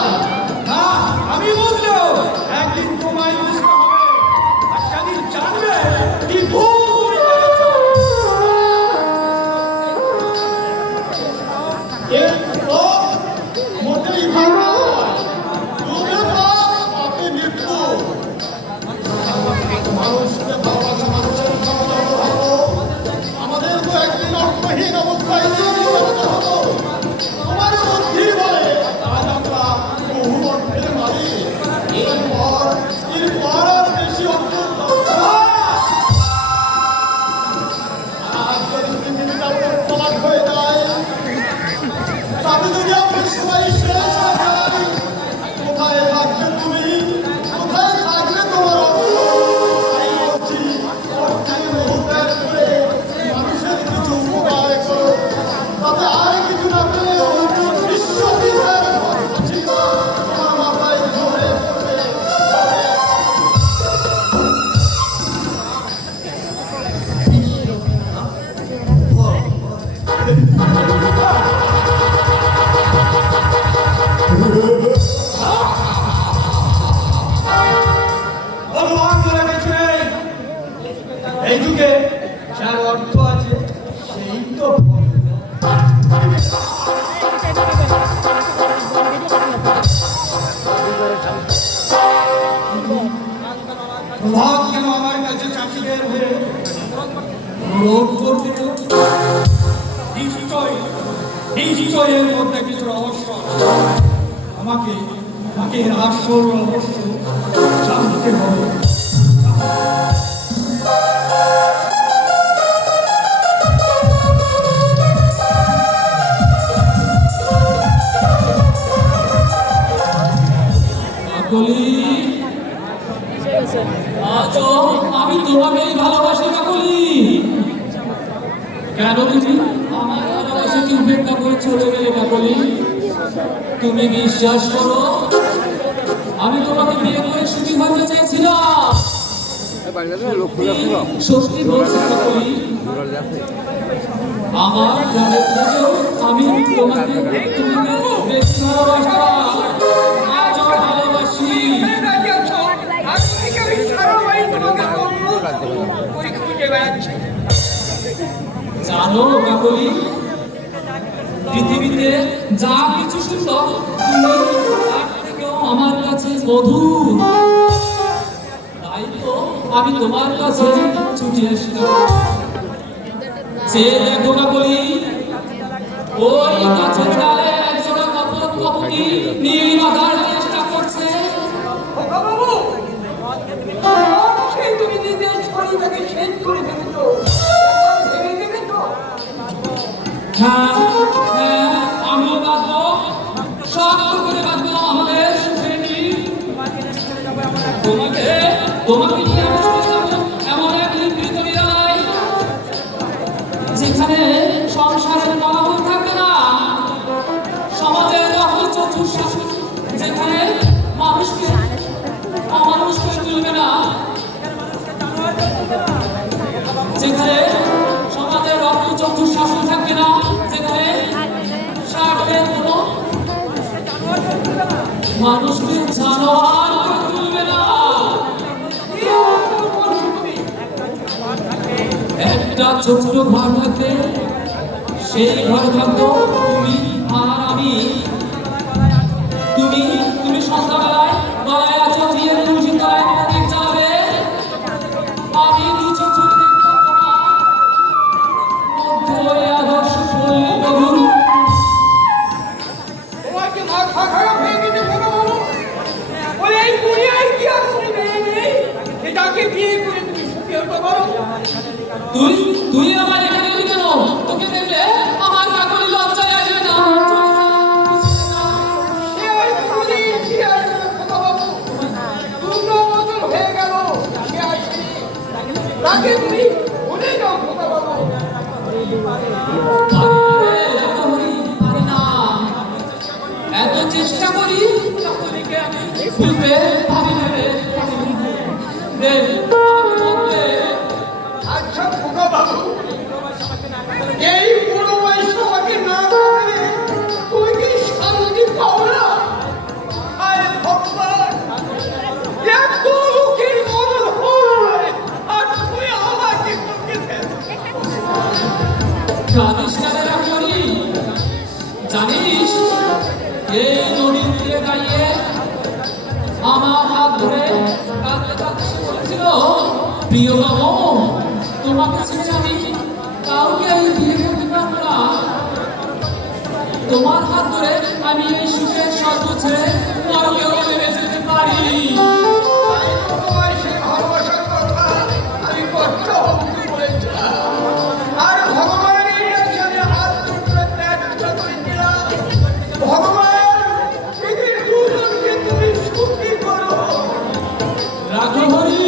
না, আমি বুঝলেও একদিন তোমায় বুঝতে হবে, আর সেদিন জানবে কি ভুল তুমি করেছো। এর লোক মোটেই ভালো নয়। লোভে পাপ, পাপে মৃত্যু। মানুষকে ভালোবাসা, মানুষের ক্ষমতা হলো আমাদের তো একদিন অর্থহীন অবস্থায় নিয়ে যেতে হতো। আমার বুদ্ধির বলে আজ আমরা বহু অর্থের মালিক। এরপর আর বেশি অর্থ দরকার হয় না। আজ যদি পৃথিবীটা উৎপাদ হয়ে যায়, তাতে যদি আমরা সবাই শেষ হয়ে যাই, কোথায় থাকবে তুমি, কোথায় থাকবে তোমার অর্থ? তাই বলছি, অর্থের মোহ ত্যাগ করে মানুষের কিছু উপকার করো। তাতে আর কিছু না পেলেও বিশ্ববিদ্যালয়ের গল্প ছিল তোমার মাথায় ঝরে পড়বে। ভগবান বলে কিছু নেই। এই যুগে যার অর্থ আছে সেই তো প্রভাব কেন আমার কাছে চাষিদের হয়ে রোধ করতে গেল? নিশ্চয় এর মধ্যে কিছু রহস্য আছে। আমাকে এর আসল রহস্য জানতে হবে। আজও আমি তোমাকেই ভালোবাসি কাকলি। কেন তুমি আমার ভালোবাসাকে উপেক্ষা করে চলে গেলে কাকলি? তুমি বিশ্বাস করো, আমি তোমাকে বিয়ে করে সুখী হতে চাইছিলাম। সত্যি বলছি কাকলি, আমার প্রাণের থেকেও আমি তোমাকে বেশি ভালোবাসতাম, আজও ভালোবাসি। জানো কাকলি, পৃথিবীতে যা কিছু সুন্দর তুমি তার থেকেও আমার কাছে মধুর। তাই তো আমি তোমার কাছে ছুটে আসলাম। যে দেখো না বলি, ওই গাছের ডালে একজোড়া কপক কপকি নীল মাথার চেষ্টা করছে। বাবু সেই তুমি নিজের শরীরটাকে শেষ করে ফেলেছো, ভেবে দেখেছো? হ্যাঁ হ্যাঁ, আমিও বাঁচবো, শক্ত করে বাঁচবো আমাদের সুখের নীল। তোমাকে তোমাকে নিয়ে আমি চলে যাবো এমন এক নিভৃত নিরালায়, যেখানে সংসারের কলঙ্ক থাকবে না, সমাজের রক্ত চতুর শাসন, যেখানে মানুষকে অমানুষ করে তুলবে না, যেখানে সমাজের রক্ত চতুর শাসন থাকবে না, যেখানে স্বার্থের কোনো মানুষকে জানোয়ার করে তুলবে না। একটা ছোট্ট ঘর থাকবে, সেই ঘরে থাকবো তুমি আর আমি। তুমি তুমি সন্ধ্যাবেলায় গলায় আছো দিয়ে তুলসী তলায় প্রদীপ জ্বালাবে, আমি দু চোখ দেখবো তোমার মধ্যে আদর্শ ফুল বধূ। তোমার কি মাথা খারাপ হয়ে গেছে বাবু? ওই এই দুনিয়ায় কি আর কোনো মেয়ে নেই যেটাকে বিয়ে করে তুমি সুখী হতে পারো? তুই তুই আমার এখানে এলি কেন? তোকে দেখলে আমার কাকলি লজ্জায় আসবে না? সে আর কোনোদিন ফিরে আসবে না খোকা বাবু। 2 বছর হয়ে গেল সে আসেনি। তাকে তুমি ভুলে যাও খোকা বাবু। পারি না, এত চেষ্টা করি কাকলিকে আমি ভুলতে পারি না রে। দে, আমাকে বলতে। আচ্ছা খোকা বাবু, এই বুড়ো বয়সে আমাকে না করে তুমি কি শান্তি পাও না? আরে ভগবান, এত লোকের মরণ হয় আর তুই আমাকে ঠকে ফেলো। জানিস না রে রাখলি, জানিস এই নদীর তীরে দাঁড়িয়ে আমার হাত ধরে কাঁদতে কাঁদতে সে বলেছিল, প্রিয় বাবু, তোমাকে ছেড়ে আমি কাউকে আমি বিয়ে করতে পারবো না। তোমার হাত ধরে আমি এই সুখের স্বর্গ ছেড়ে পরকেও নেমে যেতে পারি। এই বুড়ো বয়সে ভালোবাসার কথা আমি কষ্ট হতে বলেছিলাম। আর ভগবানের কাছে আমি হাত তুলে প্রার্থনা করেছিলাম, ভগবান এদের দুজনকে তুমি সুখী করো। রাখো হরি।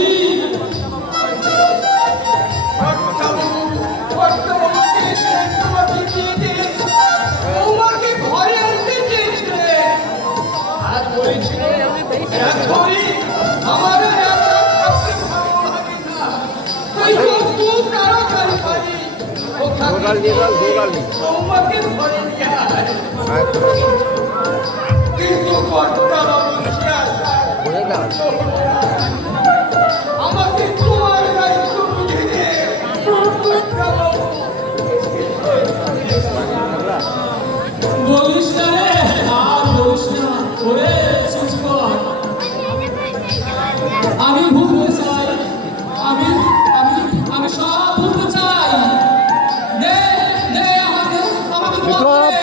তোমাকে ঘরে আনতে চেয়েছিলে আর বলেছিল এখনই আমার একা থাকতে ভালো লাগে না, তুই খুব তাড়াতাড়ি পারি তোমাকে ঘরে নিয়ে আয়। কিন্তু কর্তা বাবু আমাকে তোমার দায়িত্ব বুঝে দে কর্তা বাবু। বলিস না রে, আর বলিস না ওরে সুচকর। আমি ভুলতে চাই, আমি আমি আমি সব ভুলতে চাই। দে দে আমাকে আমাকে বল দে।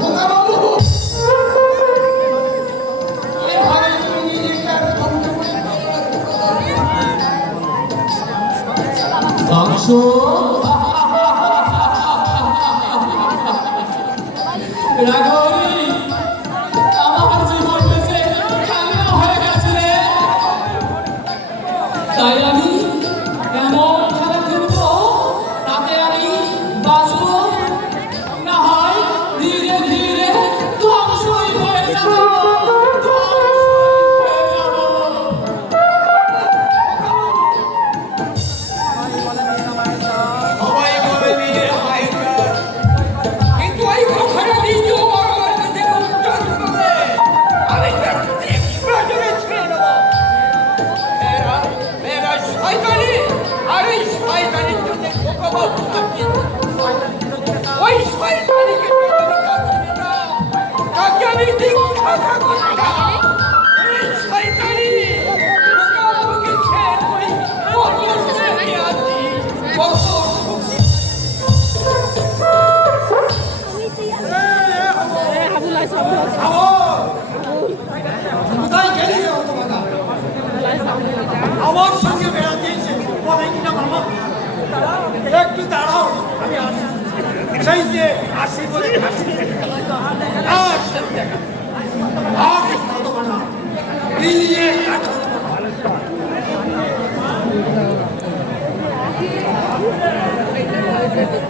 খোকা বাবু, এভাবে তুমি নিজেকে আর ধ্বংস করে ফেলো না। বাক্স রাঘবী, আমার জীবন বেঁচে খালি হয়ে গেছে রে। তাই আমি এমন খেলা খেলবো তাতে আমি বাঁচবো, না হয় ধীরে ধীরে ধ্বংসই হয়ে যাবো, ধ্বংসই হয়ে যাবো। সবাই বলে নিজের হাইকার, কিন্তু এই কথাটা নিজেও বারবার কোথায় গেলি রে হতভাগা? আমার সঙ্গে বেড়াতে এসে বলে কিনা মামা একটু দাঁড়াও আমি আসি সেই যে আসি বলে আসি হতভাগা বিলিয়ে কাটো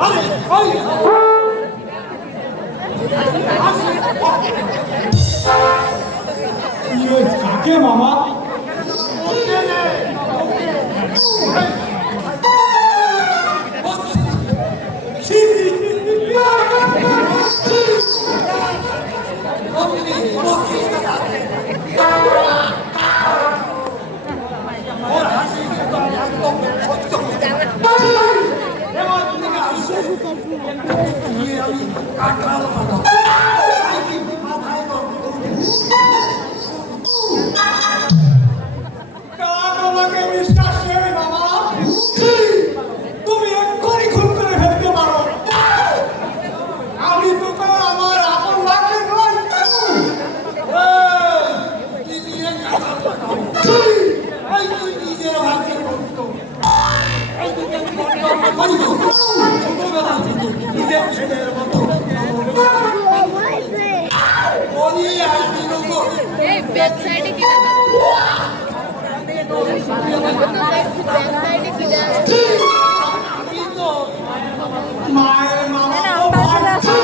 আরে ওই কাকে মামা? আমাকে বিশ্বাস নেই মামা, তুমি এক্ষুনি খুন করে ফেলতে পারো। আমি তো আমার আপন ভাগ্যে নই। তুই নিজের ভাগ্যে করতো ছোটবেলা থেকে নিজের ছেলের মতো বলি আর বিনোদন ওয়েবসাইটে কিনা আমি তো মায়ের মামা দিয়েছি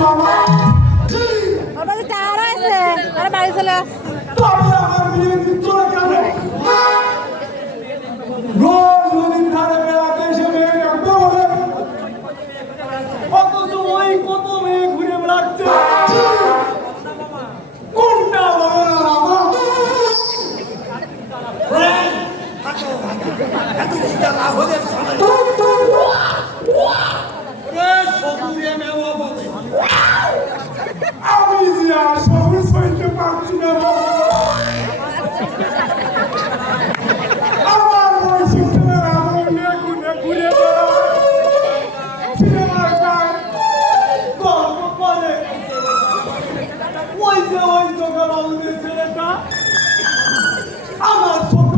মামা ওটা টাওয়ার আছে আরে বাড়ি চলে আস তবে আমার বিয়ে চলে কেন? রোজ নদীর ধারে বেড়াতে এসে মেয়ে ডাকতে বলে, অথচ ওই কত মেয়ে ঘুরে বেড়াচ্ছে। কোনটা বলো না মামা? এত চিন্তা না হলে চলে সবুরে মেওয়া বলে আমি যে আর সবুজ হইতে পারছি না বাবা। আমার বয়সী ছেলেরা আমার মেয়ে ঘুরে ঘুরে বেড়ায়, সিনেমার গান, গল্প করে। ওই যে ওই জগাবাবুদের ছেলেটা আমার ছোট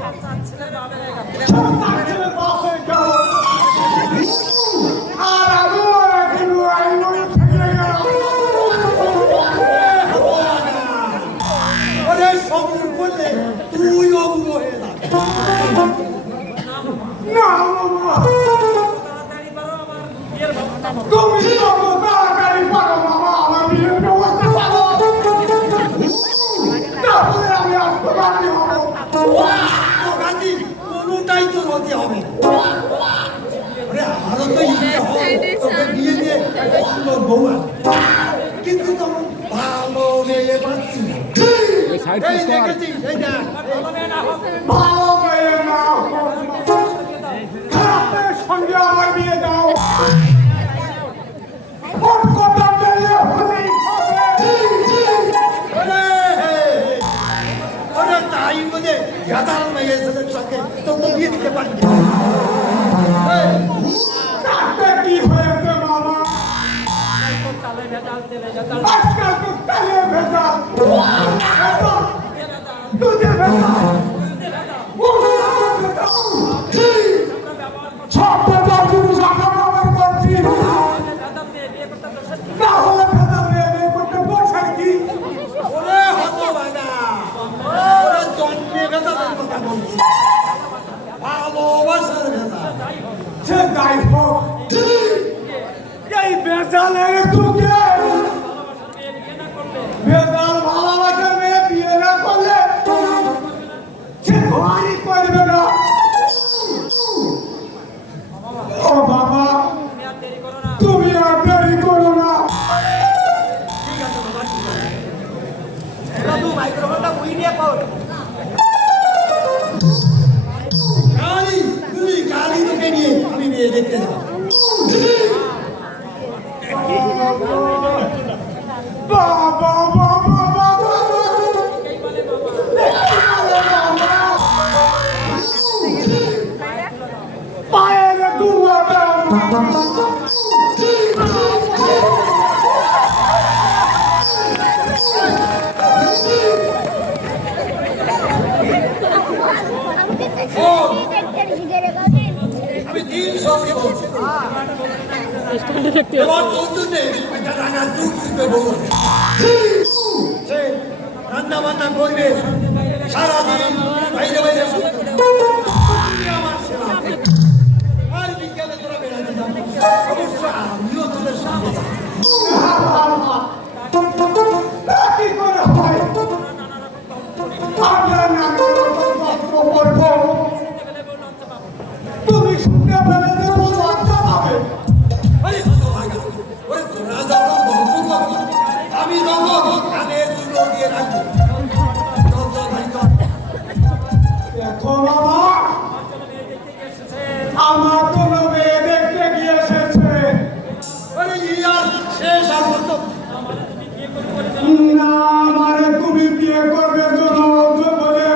সন্তান ছেলের বাপ হয়ে গেল। আর আমি এখন আইন থেকে গেলাম। ওরে সবুর বললে তুইও বুড়ো হয়ে যাবে না মামা, তুমি যত তাড়াতাড়ি পারো মামা আমার বিয়ের ব্যবস্থা করো, তাহলে আমি আত্মঘাতী হব। গান্ধী কোনোটাই তো হতে হবে না। ওরে আমারও তো ইচ্ছে হয় তোকে বিয়ে দিয়ে একটা সুন্দর বউ আছে। কিন্তু তখন ভালো মেয়ে পাচ্ছি না। সাইড এই দেখেছিস এই দেখ ভালো মেয়ে নাও, খারাপ মেয়ের সঙ্গে আমার বিয়ে দাও। কোন কথা পেলে হলেই হবে। ওরে তাই বলে গাদাল মেয়ে ছেলের সঙ্গে তো বিয়ে দিতে পারি না। তাতে কি হয়েছে মামা? আজকাল তো তেলে ভেজাল, দুধে ভেজাল, সব ভেজাল জিনিস আমরা ব্যবহার করছি। তাহলে ভেজাল মেয়ে করতে বসার কি? ওরে হতভাগা, ওরে জন্মে ভেজালের কথা বলছি, ভালোবাসার ভেজাল। সে যাই হোক, এই ভেজালের যুগে ভেজাল ভালোবাসার মেয়ে বিয়ে না করলে সে ঘরই করবে না। ও বাবা, তুমি আর দেরি করো না। ঠিক আছে বাবা, ঠিক আছে। এবার তুই মাইক্রোফোনটা বই নিয়ে কর। গালি, তুই গালি তোকে নিয়ে আমি মেয়ে দেখতে যাব। আমি দিন সঙ্গে বলছি এবার তোর জন্য একটা রাঙা দুধ দিতে বলবো সে রান্না বান্না করবে সারাদিন বাইরে বাইরে আমার সেবা আর বিজ্ঞানে তোরা বেড়াতে যাবে অবশ্য আমিও তোদের সঙ্গে যাবো। কি করে হয় আমরা না করবো তুমি শুনতে পেলে দেবো লজ্জা পাবে আরে হতভাগা, ওরে তোরা যখন বকবক করবি, আমি তখন কানের দুটো দিয়ে রাখবো চল চল ভাই চল। দেখো বাবা আমার কোনো মেয়ে দেখতে গিয়ে এসেছে আরে ইয়ার শেষ আর হতো না আমারে তুমি বিয়ে করবে কোনো বলে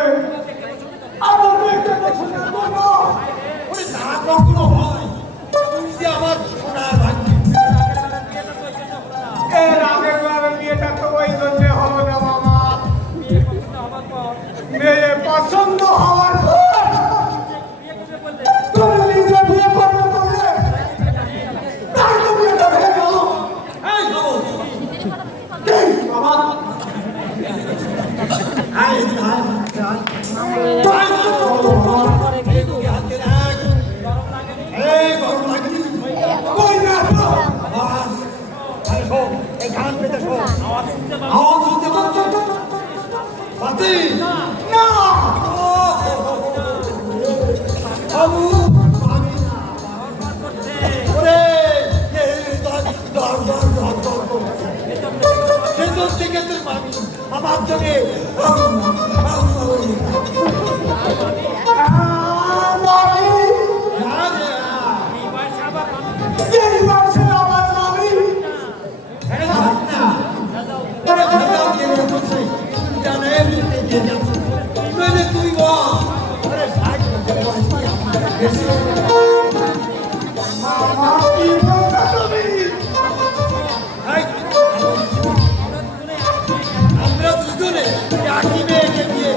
আমার দেখতে পছন্দ করো ওরে না কখনো হয় তুমি যে আমার সোনার ভাগ্য এর আগের বারের বিয়েটা তো ওই জন্য হলো না বাবা মেয়ে পছন্দ হওয়ার পর তুমি নিজে বিয়ে করবে বলে তাই তো বিয়েটা ভেঙে গেল এই বাবু এই বাবা আয় আয় আয় হাতে রাখ এই গরম লাগি কই না তো আওয়াজ আরে শোন এই কান পেতে শোন আওয়াজ শুনতে পাচ্ছ পাচ্ছি না বাবু আমি না ওরে দর দর দর দর দর করছে ভেতর থেকে তোর মামি আমার জন্য এই মাসে আমার মামি তুই মামা কি বলছো তুমি আমরা দুজনে একই মেয়েকে বিয়ে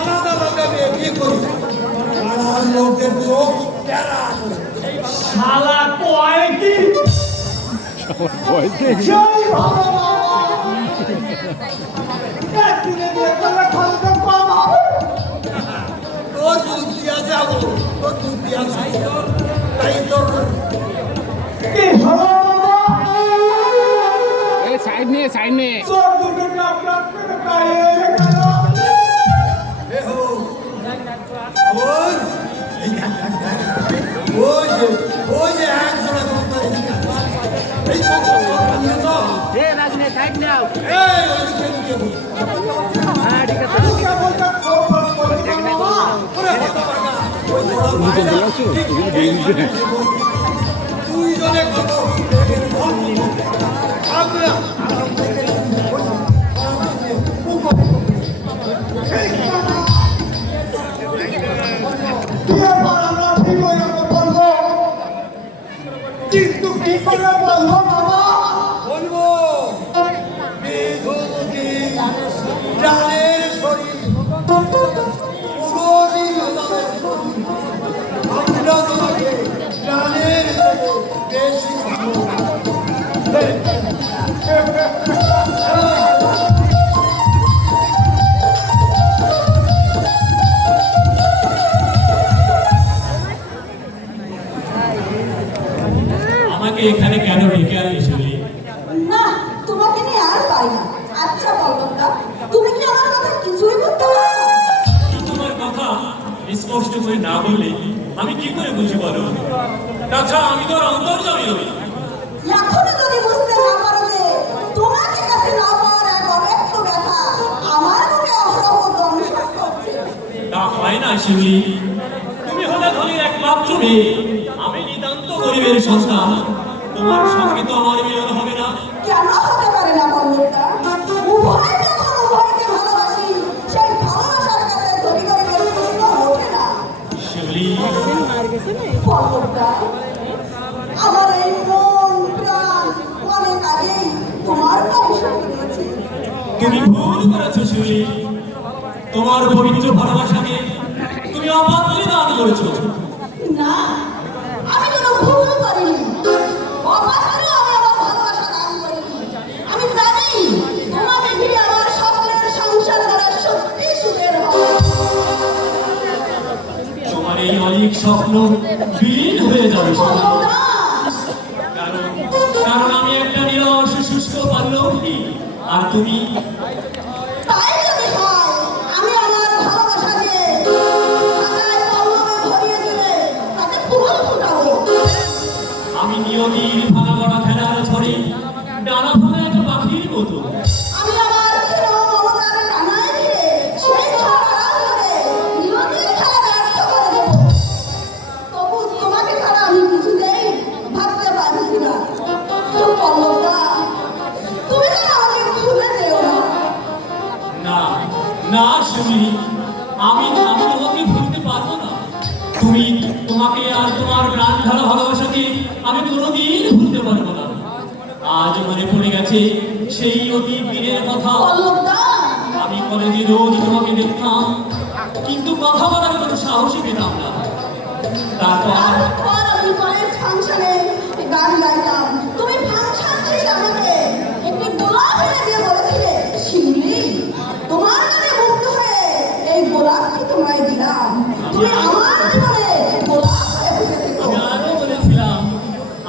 আলাদা আলাদা মেয়ে বিয়ে করি পাড়ার লোকদের চোখ প্যারা শালা কয় কি সেই ভালো বাবা একদিনে বিয়ে করলে খরচ কম হবে তোর বুদ্ধি আছে আবু তোর বুদ্ধি আছে তাই তোর কি হলো বাবা সাইড নে চোখ দুটো ডাক ডাক করে গায়ে গেল এ হো ওই এই দেখ দেখ দেখ ওই যে এক জোড়া কথা এদিকে এই তো এই ওই দিকে লুকিয়ে বল কে বলতে খবর করে বাবা ওরে হতভাগা ওই জোড়া ভাইরা দুইজনে কত আমরা বিয়ে পর আমরা ঠিক হয়ে বলবো কিন্তু কি করে বলবো বাবা বলবো বিধুমুখী প্রাণের শরীর পুরোদিন আমাদের শরীর। আমরা তোমাকে প্রাণের থেকে বেশি ভালোবাসি। আমাকে এখানে কেন ডেকে আনলি শিউলি? না তোমাকে নিয়ে আর পাই না আচ্ছা বলবো তুমি কি আমার কথা কিছুই বলতে পারো না? এই তোমার কথা স্পষ্ট করে না বললে আমি কি করে বুঝি বলো? তাছাড়া আমি তোর অন্তর্যামী নই। এখনো যদি বুঝতে না পারো যে তোমাকে কাছে না পাওয়ার এক অব্যক্ত ব্যথা আমার মুখে অহরহ দংশন করছে। তা হয় না শিউলি, তুমি হলে ধনীর একমাত্র মেয়ে, আমি নিতান্ত গরিবের সন্তান। তোমার সঙ্গে তো আমার মিলন হবে না। কেন হতে পারে না বন্ধুটা? উভয় যখন উভয়কে ভালোবাসি সেই ভালোবাসার কাছে ধনী গরিবের প্রশ্ন ওঠে না। শিউলি, পল্লবদা, আমার এই মন প্রাণ অনেক আগেই তোমার পায়ে সঁপে দিয়েছে। তুমি ভুল করেছো শিউলি, তোমার পবিত্র ভালোবাসাকে তুমি অবাধ্যে দান করেছো। না, আমি কোনো ভুল করিনি। অবাধ্যে আমি আমার ভালোবাসা দান করিনি। আমি জানি তোমাকে ঘিরে আমার স্বপ্নের সংসার করা সত্যি সুখের হবে। তোমার এই অনেক স্বপ্ন বিলীন হয়ে যাবে সোনা। পল্লবদা, কারণ আমি একটা নিরস শুষ্ক পাল্লবী, আর তুমি তাই যদি হয়, আমি আমার ভালোবাসা দিয়ে ঢাকায় পল্লবে ভরিয়ে দিলে তাকে ফুল ফুটাবো। আমি নিয়তির ভাঙা গড়া খেলার ঝড়ে ডানা ভাঙা একটা পাখির মতো। আমি আমার ছিল মমতার ডানায় ঘিরে সেই ঝড় ধরে নিয়তির খেলা ব্যর্থ করে দেব। তবু তোমাকে ছাড়া আমি কিছুতেই ভাবতে পারছি না। তো পল্লবদা, তুমি যেন আমাকে ভুলে যেও না। না না শিউলি, আমি তোমাকে ভুলতে পারবো না। তোমাকে আর তোমার প্রাণ ধারা ভালোবাসাকে আমি কোনোদিন ভুলতে পারবো না। আজ মনে পড়ে গেছে সেই অতি দিনের কথা। পল্লবদা, আমি কলেজে রোজ তোমাকে দেখতাম, কিন্তু কথা বলার কোনো সাহসই পেতাম না। তারপর তারপর আমি কলেজ ফাংশনে গান গাইতাম। তুমি ফাংশন শেষে আমাকে একটি গোলাপ এনে দিয়ে বলেছিলে, শিউলি, তোমার নামে মুগ্ধ হয়ে এই গোলাপটি তোমায় দিলাম। তুমি আমার জীবনে গোলাপ হয়ে ফুটে থেকো। আমি আরো বলেছিলাম,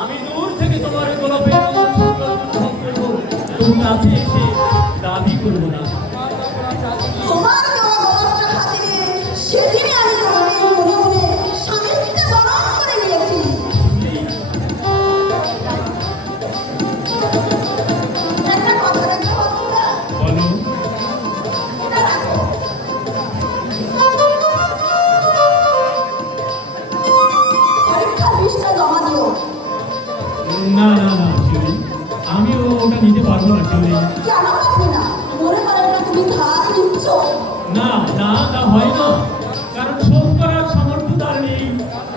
আমি দূর থেকে তোমার গোলাপের কাছে এসে দাবি করবো না। তোমার দেওয়া গোলাপটা খাতিরে সেদিনে আমি তোমাকে মনে মনে স্বামীকে বরণ করে নিয়েছি। একটা কথা রাখতে বন্ধুরা, বলো। এটা রাখো। পরীক্ষার লিস্টটা জমা দিও। না না না শিউলি, আমিও ওটা নিতে পারবো না শিউলি। কেন পারবে না? মনে করো না তুমি ধার নিচ্ছ। না না, তা হয় না। কারণ শোধ করার সামর্থ্য তার নেই,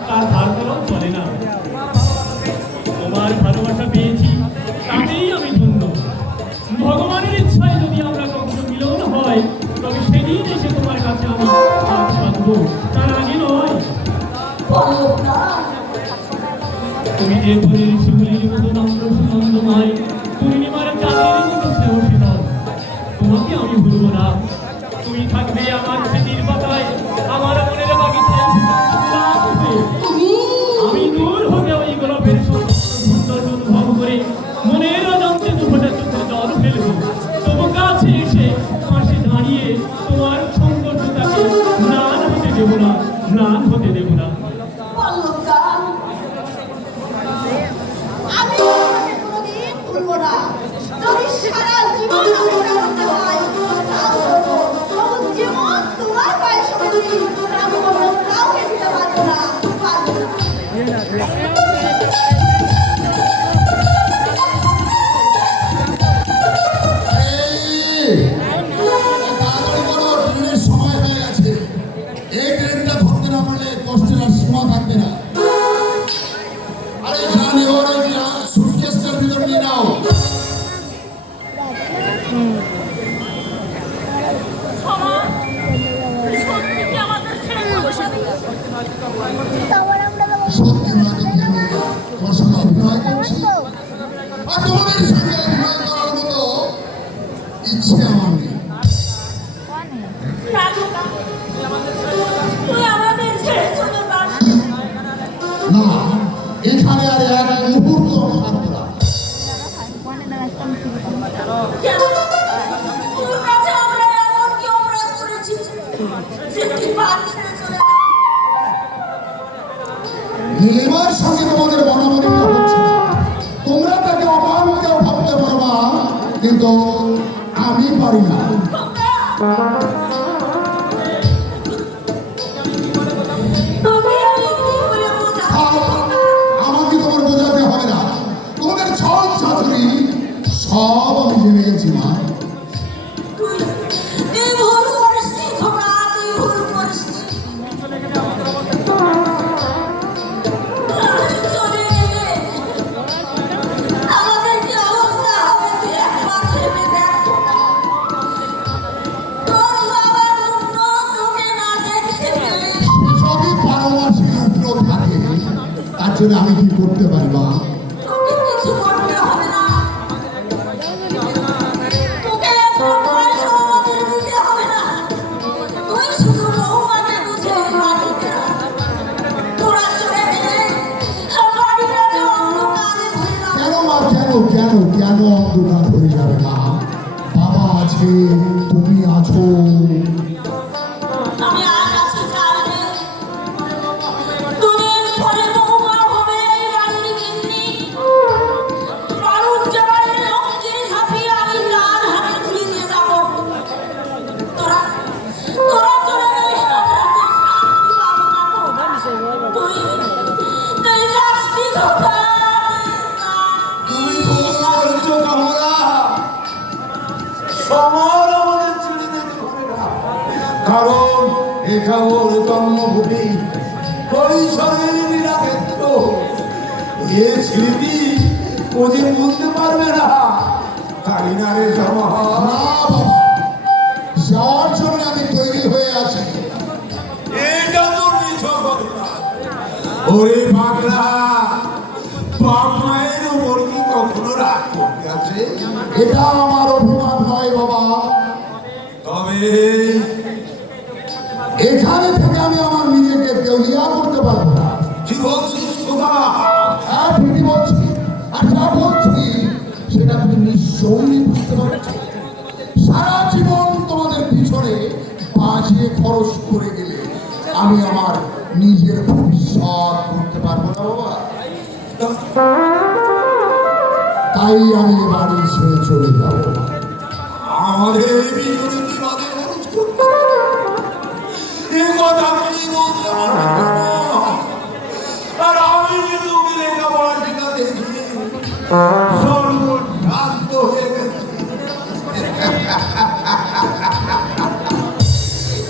তার ধার করাও চলে না। তোমার ভালোবাসা পেয়েছি, তাতেই আমি ধন্য। ভগবানের ইচ্ছায় যদি আমরা কখনো মিলন হয়, তবে সেদিন এসে তোমার কাছে আমি হাত বাঁধবো, তার আগে নয়। পল্লবদা, তুমি যে ফুলের শিউলির মতো নম্র সুগন্ধময়, পূর্ণিমার চাঁদের মতো স্নেহশীতল, তোমাকে আমি ভুলবো না। তুমি থাকবে আমার স্মৃতির পাতায়, আমার মনের বাগিচায় গোলাপ হয়ে। তুমি আমি দূর হতে ওই গোলাপের সুন্দর অনুভব করে মনের অজান্তে দুফোঁটা চোখে জল ফেলবো। তবু কাছে এসে পাশে দাঁড়িয়ে তোমার সৌন্দর্যতাকে ম্লান হতে দেবো না, ম্লান হতে দেবো না। পল্লবদা, আমি তোমাকে কোনোদিন ভুলবো না। যদি সারা জীবন অপেক্ষা করতে হয়, তাও করবো। তবু জীবন তোমার পায়ে সঁপেছি, আমি অন্য কাউকে দিতে পারবো না, পারবো না। এই, তাড়াতাড়ি করো, ট্রেনের সময় হয়ে গেছে। এই ট্রেনটা ধরতে না পারলে কষ্টের আর সীমা থাকবে না। আরে যা নেওয়ার ওই সুটকেসটার ভিতর নিয়ে নাও। সত্যি কি আমাদের ছেড়ে বসে সত্যি নয় তো কি হবে? তোমার সঙ্গে অভিনয় করছি, আর তোমাদের সঙ্গে অভিনয় করার মতো ইচ্ছে আমার নেই। না খোকা, তুই আমাদের ছেড়ে চলে যাস। না, এখানে আর এক মুহূর্ত থাকবে না। কেন? তোর কাছে আমরা এমন কি অপরাধ করেছি যে তুই বাড়ি ছেড়ে চলে যাস? নীলিমার সঙ্গে তোমাদের মনোমালিন্য হচ্ছে না। তোমরা তাকে অপমান কেউ ভাবতে পারবা, কিন্তু আমি পারি না। খোকা, তোকে আমি কি করে বোঝাবো? আমাকে তোমার বোঝাতে হবে না। তোমাদের ছল চাতুরি সব আমি জেনে গেছি মা। তুই ভুল করিসনি খোকা, তুই ভুল করিসনি। জন্য আমি কি করতে পারি মা? তোকে কিছু করতে হবে না। তোকে এত পয়সা আমাদের দিতে হবে না। তুই শুধু বৌমাকে বুঝে বাড়িতে রাখ। তোরা চলে গেলে বাড়িটা যে অন্ধকারে ভরে যাবে। কেন মা, কেন কেন কেন অন্ধকার হয়ে যাবে মা? বাবা আছে, তুমি আছো। আমি আজ আছি কাল নেই। দুদিন পরে বৌমা হবে এই বাড়ির গিন্নি। বারুদ জবাইয়ের লঙ্কির ঝাঁপিয়ে আমি তার হাতে তুলে দিয়ে যাবো। তোরা তোরা চলে গেলে আমরা যে শান্তি পাবো না গো। তুই যাসনি কোথায়? তুমি বলছো কমলা, সমর আমাদের ছেড়ে যেতে হবে না। কারণ এটা ওর জন্মভূমি, কৈশোরের লীলাক্ষেত্র। এ স্মৃতি ও যে বলতে পারবে না। তাই না রে জমা? না বাবা, যাওয়ার জন্য আমি তৈরি হয়ে আছি। এটা তো মিছো কথা। ওরে পাগলা, বাপ মায়ের উপর কি কখনো রাগ করতে আছে? এটা আমার অভিমান নয় বাবা। তবে এখানে থেকে আমি আমার নিজেকে দেউলিয়া করতে পারবো না। কি বলছিস খোদা? হ্যাঁ, ঠিকই বলছি। আর যা বলছি সেটা তুমি নিশ্চয়ই বুঝতে পারছো। সারা জীবন তোমাদের পিছনে বাজিয়ে খরচ করে গেলে আমি আমার নিজের ভবিষ্যৎ করতে পারবো না বাবা। তাই আমি এ বাড়ি ছেড়ে চলে যাবো। আমাদের বিরোধী বাদে খরচ করতে এ কথা কি বলতে পারবো না। আর আমি যে তুমি লেখাপড়া শেখাতে গিয়ে সর্বশান্ত হয়ে গেছি।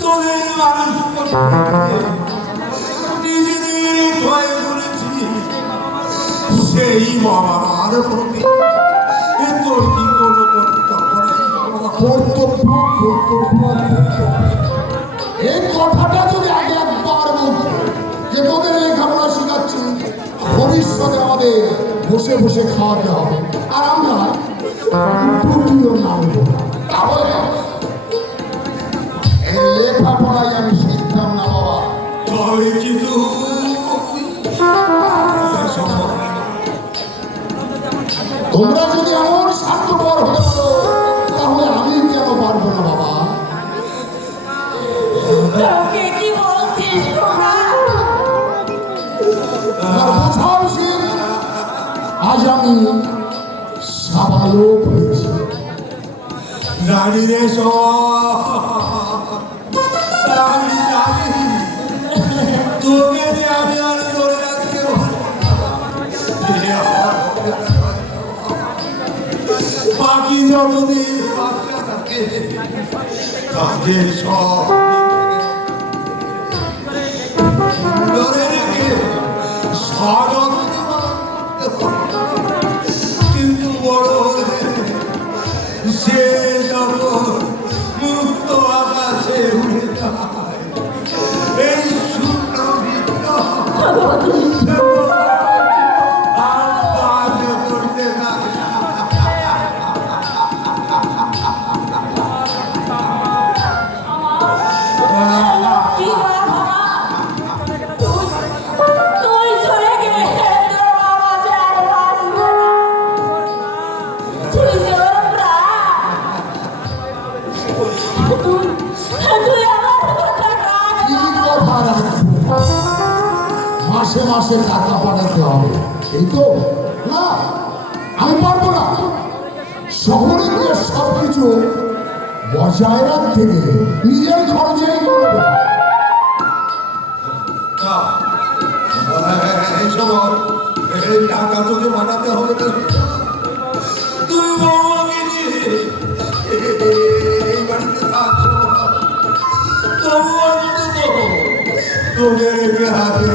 তোদের মানুষ করতে নিজেদের ভয় করেছি, সেই বাবার প্রতি তোর কি কোনো কর্তব্য নেই? কর্তব্য কর্তব্য এই কথাটা যদি আগে একবার বলতো যে তোদের লেখাপড়া শেখাচ্ছি, ভবিষ্যতে আমাদের বসে বসে খাওয়াতে হবে, আর আমরা দুটিও নাম দেবো না। তাহলে এই লেখাপড়াই আমি শিখতাম না বাবা। তবে কিন্তু তোমরা যদি এমন স্বার্থপর হতে পারো তাহলে আমি কেন পারবো না বাবা? তোকে কি বলছিস খোকা? আমার বোঝা উচিত আজ আমি সাবালক হয়েছি। জানি রে আমি জানি তোকে যে আমি আর ধরে রাখতে বাকি যতদিন বাচ্চা থাকে তাদের সব ধরে রেখে সযত্নে কিন্তু বড় হলে সে যখন মুক্ত আকাশে উড়ে যায়, এই শূন্য বৃত্ত আর কাজ করতে থাকে না। কি বাবা? তুই চলে গেলে তোর বাবা যে আর বাঁচবে না। তুই যে ওর প্রাণ। তুই আমার কথা রাখ। কি কথা রাখবো? মাসে মাসে টাকা পাঠাতে হবে, এই তো? না, আমি পারবো না। শহরে গিয়ে সবকিছু বজায় রাখতে গেলে নিজের খরচেই করবে। এই সময় এই টাকা তোকে পাঠাতে হবে না। তুই বৌমাকে নিয়ে এই বাড়িতে থাকছো, তবু অন্তত তোকে রেখে হাতে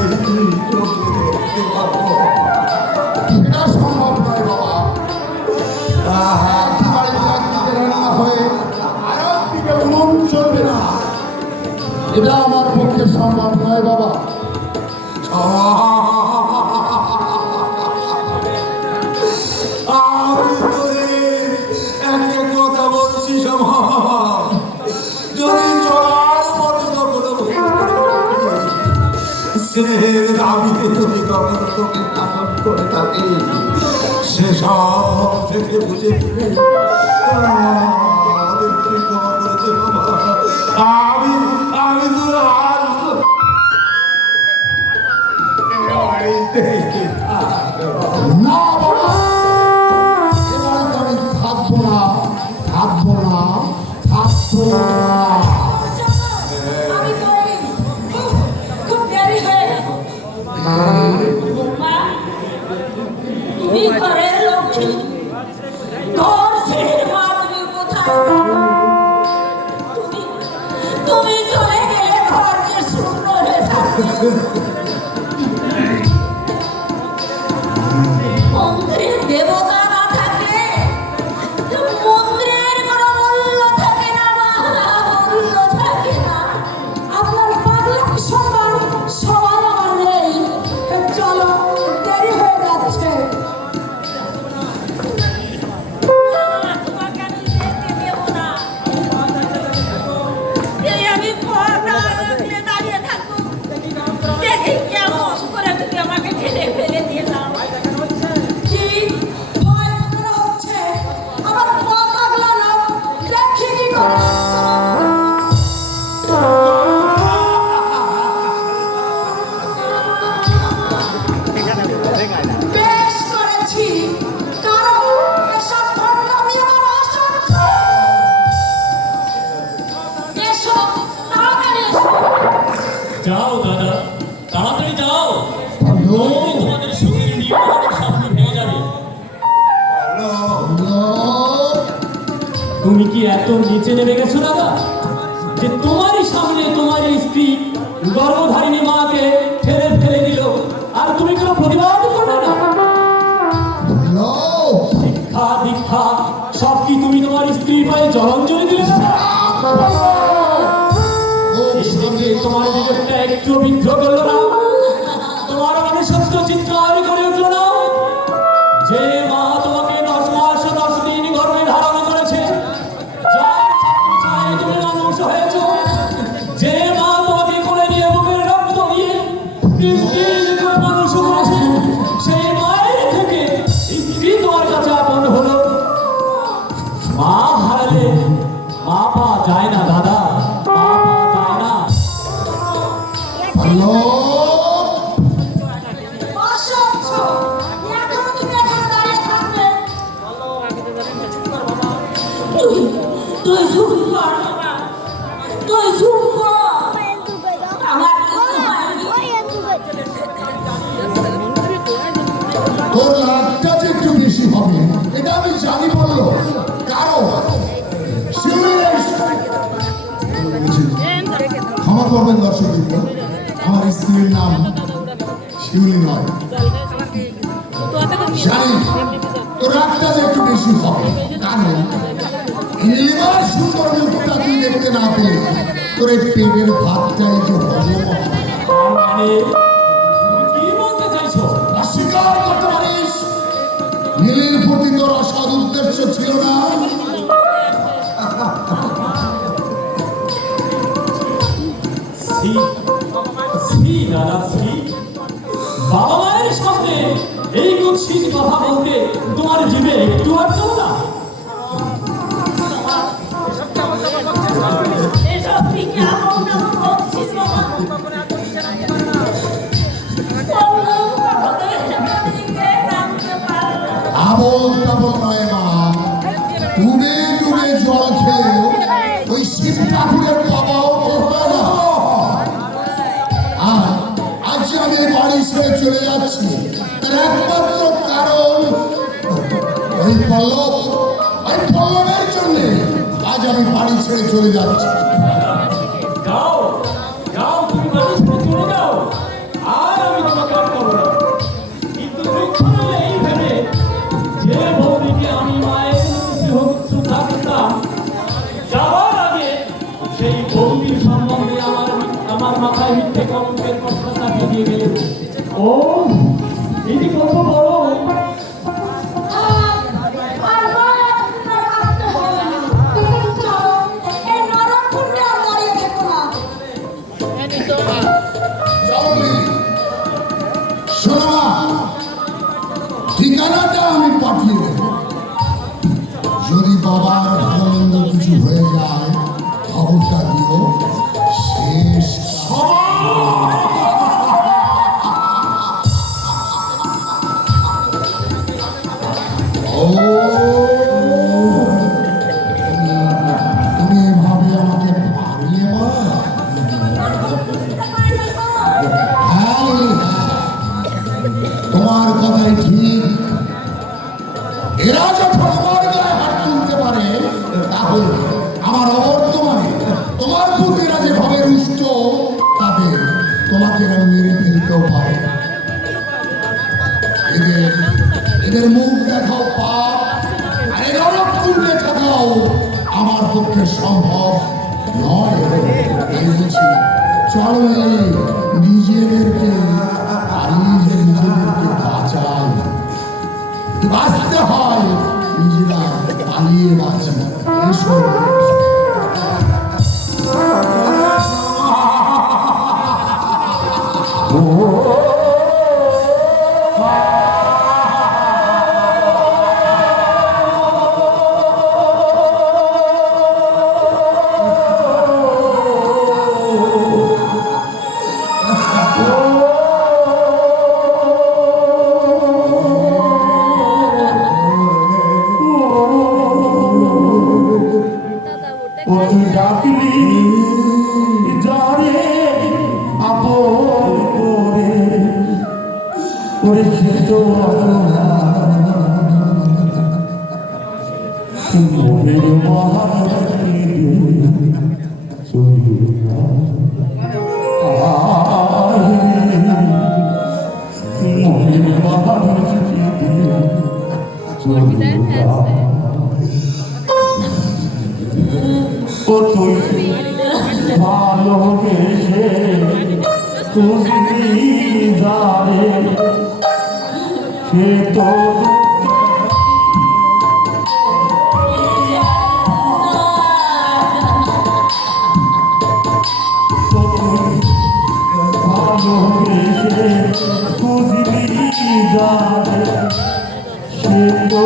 চোখে দেখতে পাবো। সেটা সম্ভব নয় বাবা। একবারে একদিকে রান্না হয়ে আর একদিকে মন চলবে না, এটা আমার পক্ষে সম্ভব নয় বাবা। স্নেহের দাবিতে যদি কখনো তোকে পালন করে থাকি সেসব থেকে বুঝে ফিরে আমাদেরকে ক্ষমা করে দে বাবা। আমি তোর হাত না বাবা, এবার তো আমি থাকবো না, থাকবো না, থাকবো না। আমি করি খুব দেরি হয়ে গেল মা তুমি ঘরের লক্ষ্মী ঘর ছেড়ে মা তুমি কোথায় তুমি চলে গেলে ঘর যে শূন্য হয়ে থাকবে মন্দিরের দেবতা না থাকলে মন্দিরের কোনো মূল্য থাকে না মা মূল্য থাকে না আপনার পাগলামি সম্মান সবার আমার নেই। চলো, দেরি হয়ে যাচ্ছে। তোমাকে আমি যেতে দেব না এই আমি পর্দা রাখলে দাঁড়িয়ে থাকবো দেখি কেমন করে তুমি আমাকে ঠেলে ফেলে দিয়ে যাও কি ভয় মনে হচ্ছে? আমার পা পাগলানো, দেখি কি করে। বেশ করেছি, কারণ এসব ভণ্ডামি আমার অসহ্য। এসো, তাড়াতাড়ি এসো। যাও দাদা, তাড়াতাড়ি যাও, নইলে তোমাদের সুখের নিয়ম আমাদের সামনে ভেঙে যাবে। তুমি কি এত নিচে নেমে গেছো দাদা, যে তোমারই সামনে তোমারই স্ত্রী গর্ভধারিণী মাকে ঠেলে ফেলে দিল, আর তুমি কোনো প্রতিবাদ করবে না? শিক্ষা দীক্ষা সব কি তুমি তোমার স্ত্রীর পায়ে জলাঞ্জলি দিলে দাদা? এই দিকে তোমার বিবেকটা একটু বিদ্রোহ করলো না? তোমার মনে সত্য চিৎকার করে উঠলো না? যে মা তোমাকে 10 মাস 10 দিন গর্ভে ধারণ করেছে, যার চাই তুমি মানুষ হয়েছো, যে মা তোমাকে কোলে নিয়ে বুকের রক্ত দিয়ে 3 দিন করে মানুষ করেছে, সেই মায়ের থেকে স্ত্রী তোমার কাছে আপন হলো। মা হারালে মা পাওয়া যায় না দাদা, মা পাওয়া যায় না। অসহ্য। এখনো তুমি এখানে দাঁড়িয়ে থাকবে? তুই চুপ কর বাবা তুই চুপ কর আমার কিছু হয়নি তোর লাভটা যে একটু বেশি হবে এটা আমি জানি বললো, কারণ ক্ষমা করবেন দর্শক, আমার স্ত্রীর নাম শিউলি নয়। জানি তোর রাগটা যে একটু বেশি হবে, কারণ নীলিমার সুন্দর মুখটা তুই দেখতে না পেলে তোর এই পেটের ভাতটাই যে হজম হবে। মানে কি বলতে চাইছো? অস্বীকার করতে পারিস নীলের প্রতি তোর অসৎ উদ্দেশ্য ছিল না? ছি, ছি দাদা ছি, বাবা মায়ের সামনে এই কুৎসিত কথা বলতে তোমার জিভে একটু আটকালো না? এসব কি কেমন কেমন বলছিস বাবা আবল তাবল নয় মা, ডুবে ডুবে জল খেলেও ওই শিব ঠাকুরের বাবাও করবে না। আর আজ আমি বাড়ি ছেড়ে চলে যাচ্ছি, তার একমাত্র কারণ ওই পল্লবের জন্য আজ আমি বাড়ি ছেড়ে চলে যাচ্ছি। যাও যাও, তুমি বাড়ি ছেড়ে চলে যাও, আর আমি তোমাকে আটকাবো না। কিন্তু দুঃখ হলে এই ভেবে যে বৌদিকে আমি মায়ের শ্রদ্ধা করতাম, যাওয়ার আগে সেই বৌদির সম্বন্ধে আমার মাথায় মিথ্যে কলঙ্কের প্রশ্ন চাপিয়ে দিয়ে গেলে। ও এটি কত বড়! আর বলে আপনার কাঁদতে হবে না। চলো, এই নরক কুণ্ডে আর দাঁড়িয়ে থেকো না। চলো না, ঠিকানাটা আমি পাঠিয়ে দেব। যদি বাবার ভালো মন্দ কিছু হয়ে যায় খবরটা দিও। শেষ তুমি এভাবে আমাকে মারিয়ে মারা। তোমার কথাই ঠিক। এরা যখন আমার গায়ে হাত তুলতে পারে তাহলে আমার অবর্তমানে তোমার পুত্রেরা যেভাবে রুষ্ট তাতে তোমাকে আমি মেরে ফেলতেও পারে। এদের মুখ দেখাও পাপ, আর এদের রক্তুলে থাকাও আমার পক্ষে সম্ভব নয়। এই বলছি চলো নিজেদেরকে নিজেদেরকে বাঁচাই। বাঁচতে হয় নিজেরা পালিয়ে বাঁচি। এসো ভালোবেসে তুমি জানে সে তো ভালোবেসে বুঝবি জানে সে তো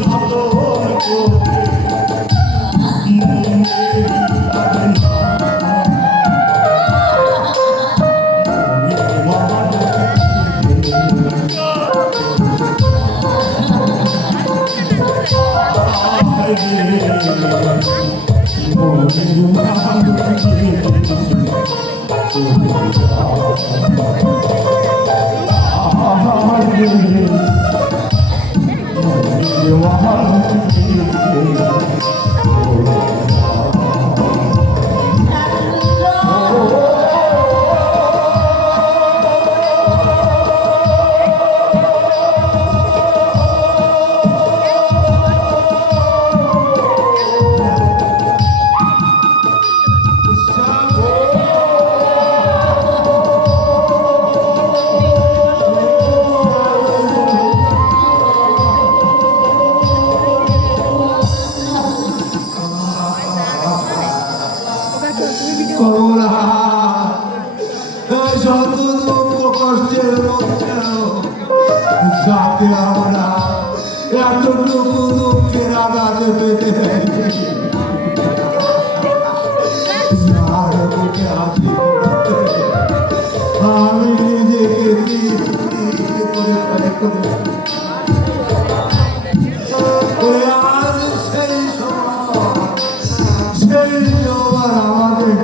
যতন করে মনে থাকে না কমলা যত দুঃখ কষ্টের মধ্যেও যাতে আমরা এতটুকু দুঃখের আঘাতে পেতে পেরেছি যার বুকে হাসি ফুটাতে আমি নিজেকে করে আজ সেই সময় আমাদের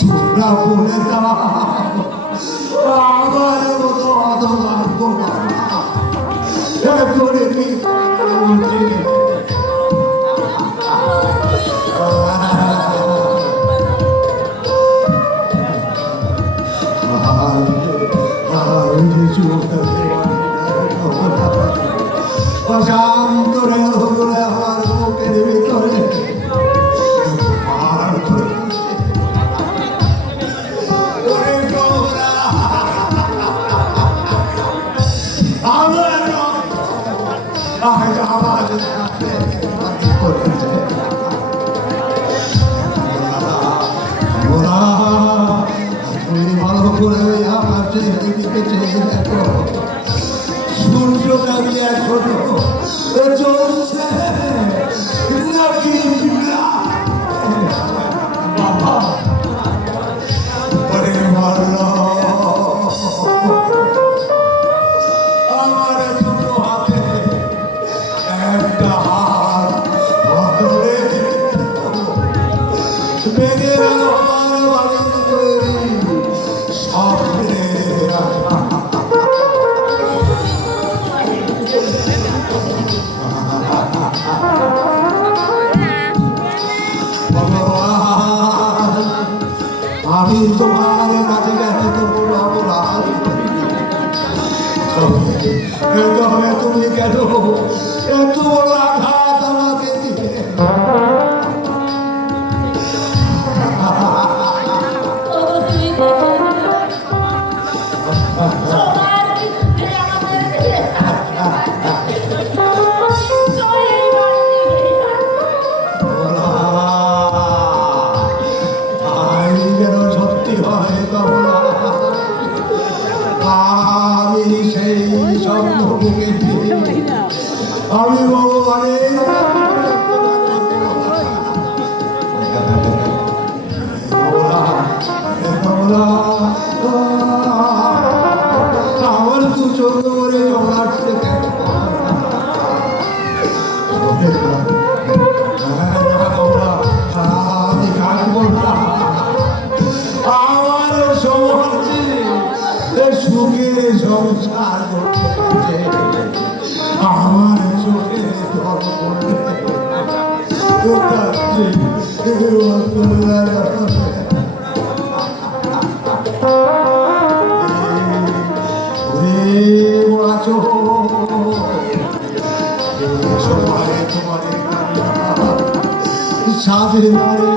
তোমরা বলে দাও আমার মতো অধভাগ্য করে কি অশান্তরে আমার বুকের ভিতরে ভালো করে আমার দিকে চেয়ে দেখো সূর্যটা এখনো চলছে নাকি বাবা পরে মারল আমার ছোট হাতে একটা হাত ধরে বেঁধে গেল আমার বাড়ির তৈরি স্বপ্নের আশা আমি তোমার কাছে গেছে তো বড় অপরাধ তবে তুমি কেন এত বড় আঘাত আমাকে দিয়ে আমি ভগবানের আমার দু চোখ করে জমাচ্ছে আমি কাটবো না আমার সমাজে সুখের সংসার করতে আমার চোখে সাধে মারে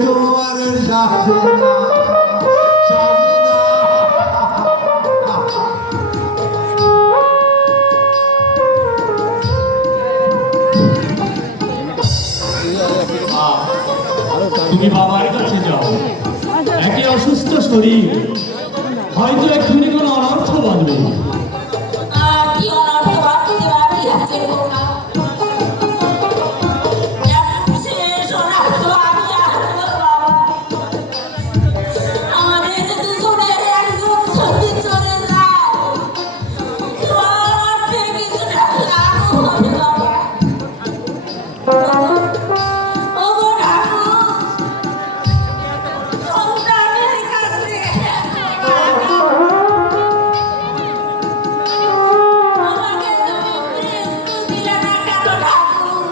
তোমার সাথে তুমি বাবার কাছে যাও, একে অসুস্থ শরীর, হয়তো এক্ষুনি কোনো অনর্থ বাঁধবে। আর কি অনর্থ বাঁধতে বাকি আছে খোকা? শেষ অনর্থ আমি আর করবো বাবা। আমাদের দুজনের একজন যদি চলে যায়, আমার থেকে কিছুটা লাভ হবে বাবা। ওগো ঠাকুর, সন্তানের কাছে আমাকে তুমি মৃত্যু দিলে না কেন ঠাকুর?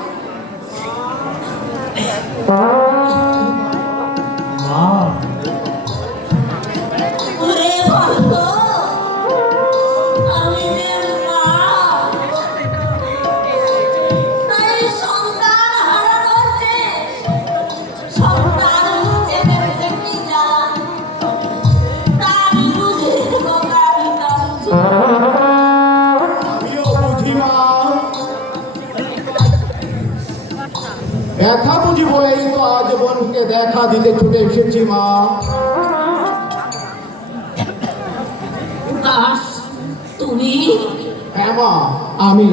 মা, ওরে ভক্ত, আমি যে মা, তাই সন্তান হারানোর চেয়ে সন্তান বুঝে গেছে কি জান, তা আমি বুঝি খোকা, আমি তা বুঝি। আমিও বুঝি মা, ব্যথা বুঝি বলেই তো আজ বোনকে দেখা দিতে ছুটে এসেছি মা। দাস, তুমি হ্যাঁ মা, আমি।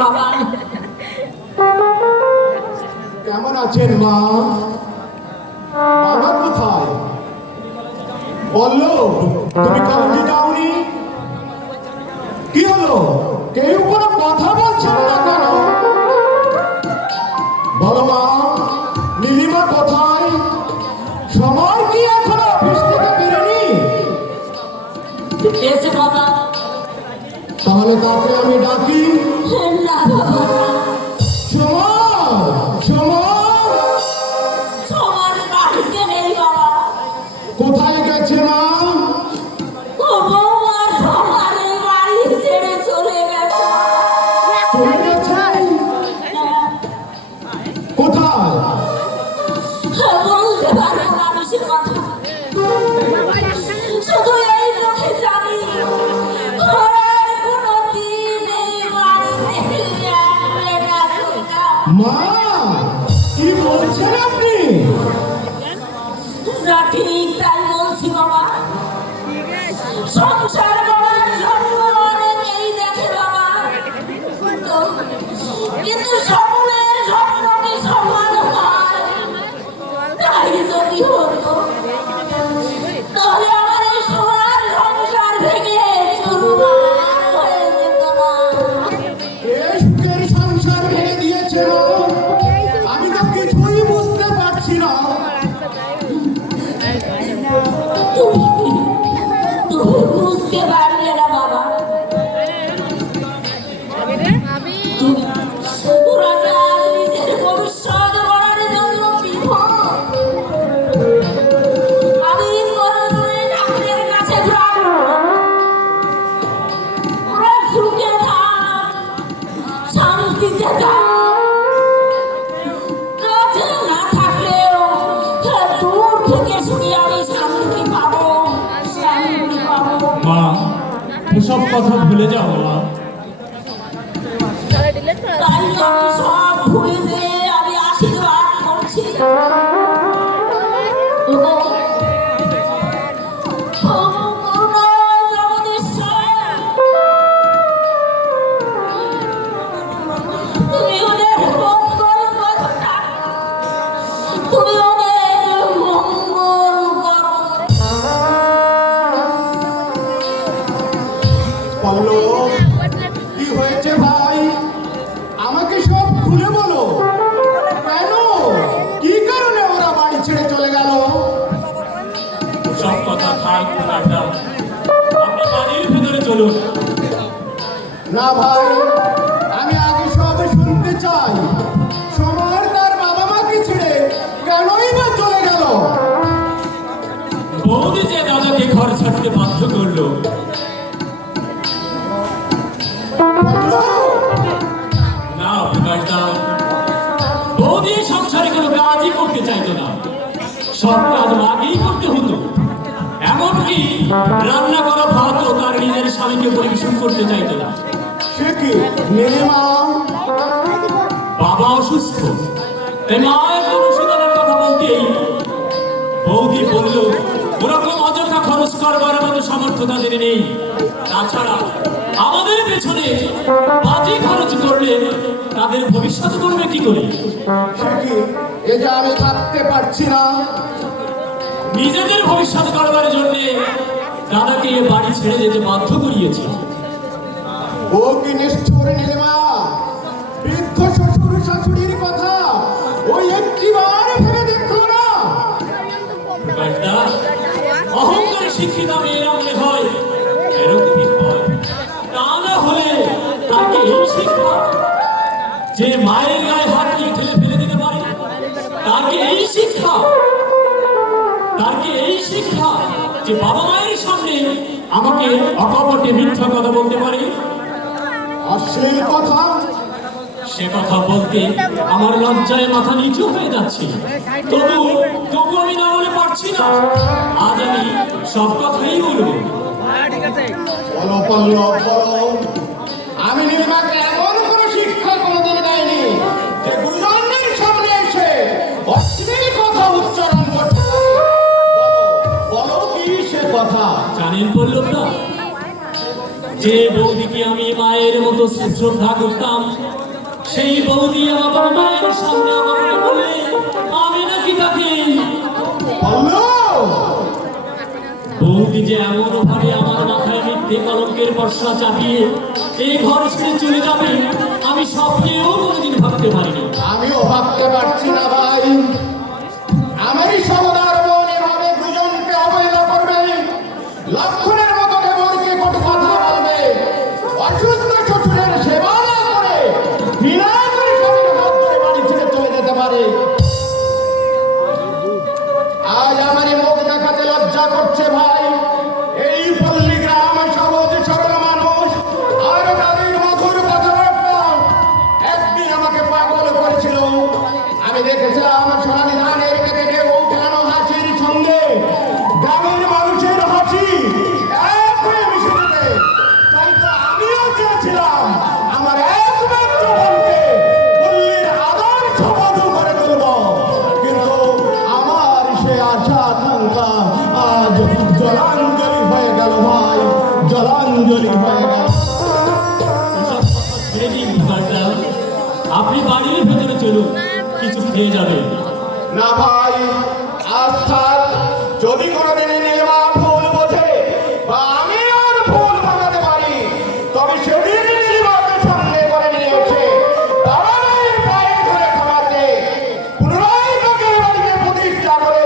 বাবা, কেমন আছেন মা? বাবা কোথায়? বললো তুমি কলেজে যাওনি? কি হলো, কেউ কোনো কথা বলছেন না কেন? বলো মা, নীলিমা কোথায়? সময় কি এখনো অফিস থেকে বেরোনি? এসে বাবা। তাহলে তাকে আমি ডাকি। না বাবা, সময়, সময় সবার বাড়িতে নেই বাবা। কোথায় গেছে মা? ও বৌমা সবারের বাড়ি ছেড়ে চলে গেছে। চলে গেছে? কোথায়? বলতে পারবো না আমি সে কথা, শুধু এই মুখে জানি ঘরের কোনো দিন এই বাড়িতে আসবে না খোকা। মা, কি বলছেন আপনি? যা ঠিক তাই বলছি বাবা। সংসার করার জন্য অনেকেই দেখে বাবা, কিন্তু সকলের স্বপ্ন কি সমান হয়? তাই যদি হতো, তাহলে আমার এই সোনার সংসার ভেঙে চুরমার হয়ে যেত না। এই সুখের সংসার ভেঙে দিয়েছে মা। আমি তো কিছুই বুঝতে পারছি না। তুমি বুঝতে পারলে না বাবা। তুমি ওরা যে আজ নিজের ভবিষ্যৎ গড়ার জন্য বিভোর। আমি করজোড়ে ঠাকুরের কাছে যাব, ওরা সুখে থাক, শান্তিতে থাক। কাছে না থাকলেও দূর থেকে শুনে আমি শান্তি পাবো, শান্তি পাবো। মা, এসব কথা ভুলে যাও মা। তাই আমি সব ভুলে যেয়ে আমি আশীর্বাদ করছি। ওগো, ওগো করুণাময় জগদীশ্বর, তুমি ওদের মঙ্গল করো, তুমি ওদের মঙ্গল করো। পল্লব, কি হয়েছে ভাই? আমাকে সব খুলে বলো। কেন, কি কারণে ওরা বাড়ি ছেড়ে চলে গেল? সব কথা থাক ম্যাডাম, আপনি বাড়ির ভেতরে চলুন। না ভাই, আমি আগে সব শুনতে চাই। সময় তার বাবা মাকে ছেড়ে কেনই বা চলে গেল? বৌদি যে দাদাকে ঘর ছাড়তে বাধ্য করলো। না প্রকাশ দা, বৌদি সংসারে কোনো কাজই করতে চাইতো না, সব কাজ আগেই করতে হতো। এমনকি রান্না করা ভাতও তার নিজের স্বামীকে পরিবেশন করতে চাইতো না। সে কি নীলিমা? বাবা বাবা অসুস্থ, তাই মায়ের অনুশীলনের কথা বলতেই বৌদি বলল ওরকম অযথা খরচ করবার মতো সামর্থ্য তাদের নেই। তাছাড়া আমাদের পেছনে বাজে খরচ করলে তাদের ভবিষ্যৎ করবে কি করে? সে কি এ যে আমি ভাবতে পারছি না। নিজেদের ভবিষ্যৎ করবার জন্য দাদাকে এ বাড়ি ছেড়ে যেতে বাধ্য করিয়েছে। ও কি নিষ্ঠুর নীলিমা, বৃদ্ধ শ্বশুর শাশুড়ির কথা ওই একটিবার ভেবে দেখলো না। ব্যাটা, অহংকারে শিক্ষিত মেয়েরা মনে হয় এরকমই হয়। তা না হলে তাকে এই শিক্ষা যে মায়ের গায়ে হাত দিয়ে ঠেলে ফেলে দিতে পারে, তাকে এই শিক্ষা যে বাবা মায়ের সামনে আমাকে অকপটে মিথ্যা কথা বলতে পারে। অশ্লীল কথা, সে কথা বলতে আমার লজ্জায় মাথা নিচু হয়ে যাচ্ছে। তবু আমি না বলে পারছি না। আজ আমি সব কথাই বলবো। বলো পল্লব বলো, আমি নীলিমাকে এমন কোনো শিক্ষা কোনোদিন দেয়নি যে গুরুজনদের সামনে এসে অশ্লীল কথা উচ্চারণ করতে পারে। বলো কি সে কথা? জানেন বললাম না, যে বৌদিকে আমি মায়ের মতো শ্রদ্ধা করতাম, সেই বৌদি আমার মায়ের সামনে আমাকে বলে আমি নাকি তাকে বৌদি যে এমন ভাবে আমার মাথায় মিথ্যে কলঙ্কের বর্ষা চাপিয়ে এই ঘর ছেড়ে চলে যাবে আমি স্বপ্নেও কোনোদিন ভাবতে পারিনি। আমিও ভাবতে পারছি না ভাই। আমারই সহদার বোন এভাবে দুজনকে অবহেলা করবে, লক্ষণের মতো দেবরকে কত কথা বলবে, অসুস্থ শ্বশুরের সেবা না করে বিনা করে স্বামীর হাত ধরে বাড়ি ছেড়ে চলে যেতে পারে। আজ আমারই মুখ দেখাতে লজ্জা করছে ভাই। এই পল্লী গ্রাম সহজ সরল মানুষ আর তাদের মধুর কথাবার্তা একদিন আমাকে পাগল করেছিল। আমি দেখেছিলাম সোনালী ধানের প্যাকেটে উঠানো হাসির সঙ্গে গ্রামের মানুষের হাসি এক হয়ে মিশে যেতে। তাই তো আমিও চেয়েছিলাম আমার একমাত্র বোনকে পল্লীর আদর্শ বধূ করে তুলব, কিন্তু আমার সে আশা আকাঙ্ক্ষা আজ জলাঞ্জলি হয়ে গেল ভাই, জলাঞ্জলি হয়ে গেল। এসব কথা ছেড়ে দিন ব্যাটা। আপনি বাড়ির ভেতরে চলুন, কিছু খেয়ে যাবেন। না ভাই, আজ থাক। যদি কোনোদিন নীলিমা ভুল বোঝে বা আমি আর ভুল ভাঙাতে পারি, তবে সেদিন নীলিমাকে সঙ্গে করে নিয়ে এসে দাঁড়ানোর পায়ে ধরে খাওয়াতে পুনরায় তাকে এ বাড়িতে প্রতিষ্ঠা করে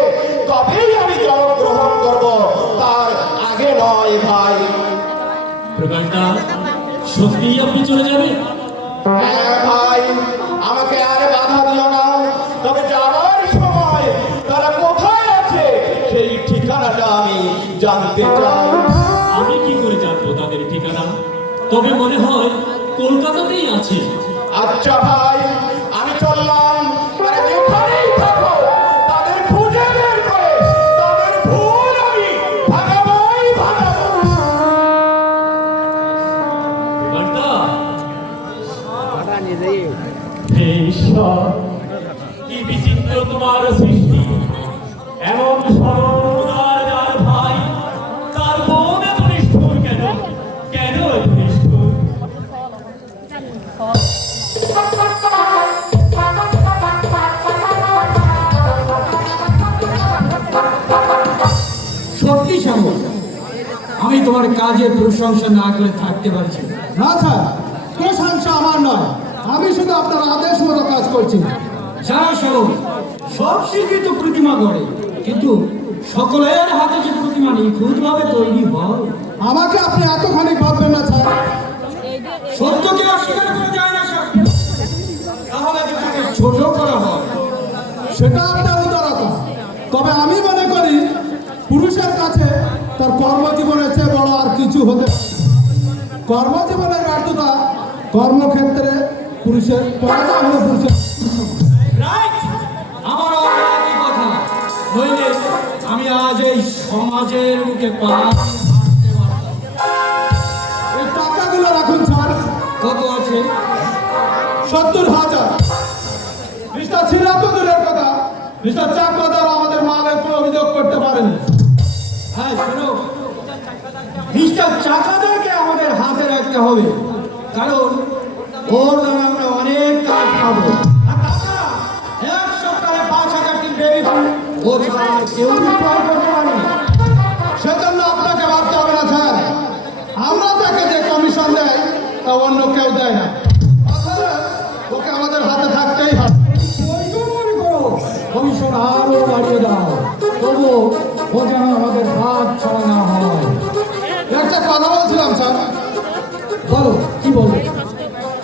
তবেই আমি জন্মগ্রহণ করব, তার আগে নয় ভাই। প্রকাশদা, সত্যিই আপনি চলে যাবেন? হ্যাঁ ভাই, আমাকে আর বাধা দিও না। তবে যাওয়ার সময় তারা কোথায় আছে সেই ঠিকানাটা আমি জানতে চাই। আমি কি করে জানবো তাদের ঠিকানা? তবে মনে হয় কলকাতাতেই আছে। আচ্ছা ভাই, আমি চললাম। আর যেখানেই থাকো তাদের খুঁজে বের করে তাদের ভুল আমি ভাগাবই ভাগাবো। প্রকাশদা, হে ঈশ্বর, কি বিচিত্র তোমার সৃষ্টি। এমন সরল উদার যার ভাই, তার বোন এত নিষ্ঠুর কেন? কেন এত নিষ্ঠুর? সত্যি শ্যামল, আমি তোমার কাজের প্রশংসা না করে থাকতে পারছি না। না স্যার, প্রশংসা আমার নয়, আমি শুধু আপনার আদেশ মতো কাজ করছি। যারা শ্যামল, সব শিল্পী তো প্রতিমা গড়ে, কিন্তু সকলের হাতে যে প্রতিমা নিখুঁতভাবে তৈরি হয়। আমাকে আপনি এতখানি ভাববেন না স্যার। সত্যকে অস্বীকার করা যায় না স্যার। তাহলে যদি ছোট করা হয়, সেটা আপনার উদারতা। তবে আমি মনে করি পুরুষের কাছে তার কর্মজীবনের চেয়ে বড় আর কিছু হতে পারে। কর্মজীবনের ব্যর্থতা কর্মক্ষেত্রে পুরুষের পরাজয় হলো পুরুষের। রাইট, আমারও একই কথা। নইলে আমি আজ এই সমাজের মুখে পা ভাঙতে পারতাম। এই টাকাগুলো রাখুন স্যার, কত আছে? 70,000। মিস্টার চাকমাদার আমাদের মালের কোনো অভিযোগ করতে পারেন। হ্যাঁ শোনো, মিস্টার চাকাদারকে আমাদের হাতে রাখতে হবে, কারণ ওর দ্বারা আমরা অনেক কাজ পাবো। আর তাছাড়া এক সপ্তাহে 5,000টি বেবি ফুল ও ছাড়া আর কেউ বিক্রয় করতে পারে না। সেজন্য আপনাকে ভাবতে হবে না স্যার, আমরা তাকে যে কমিশন দেয় তা অন্য কেউ দেয় না। অতএব ওকে আমাদের হাতে থাকতেই হবে। কমিশন আরো বাড়িয়ে দাও, তবু ও যেন আমাদের হাত ছাড়া না হয়। একটা কথা বলছিলাম স্যার, বলো, কি বলো?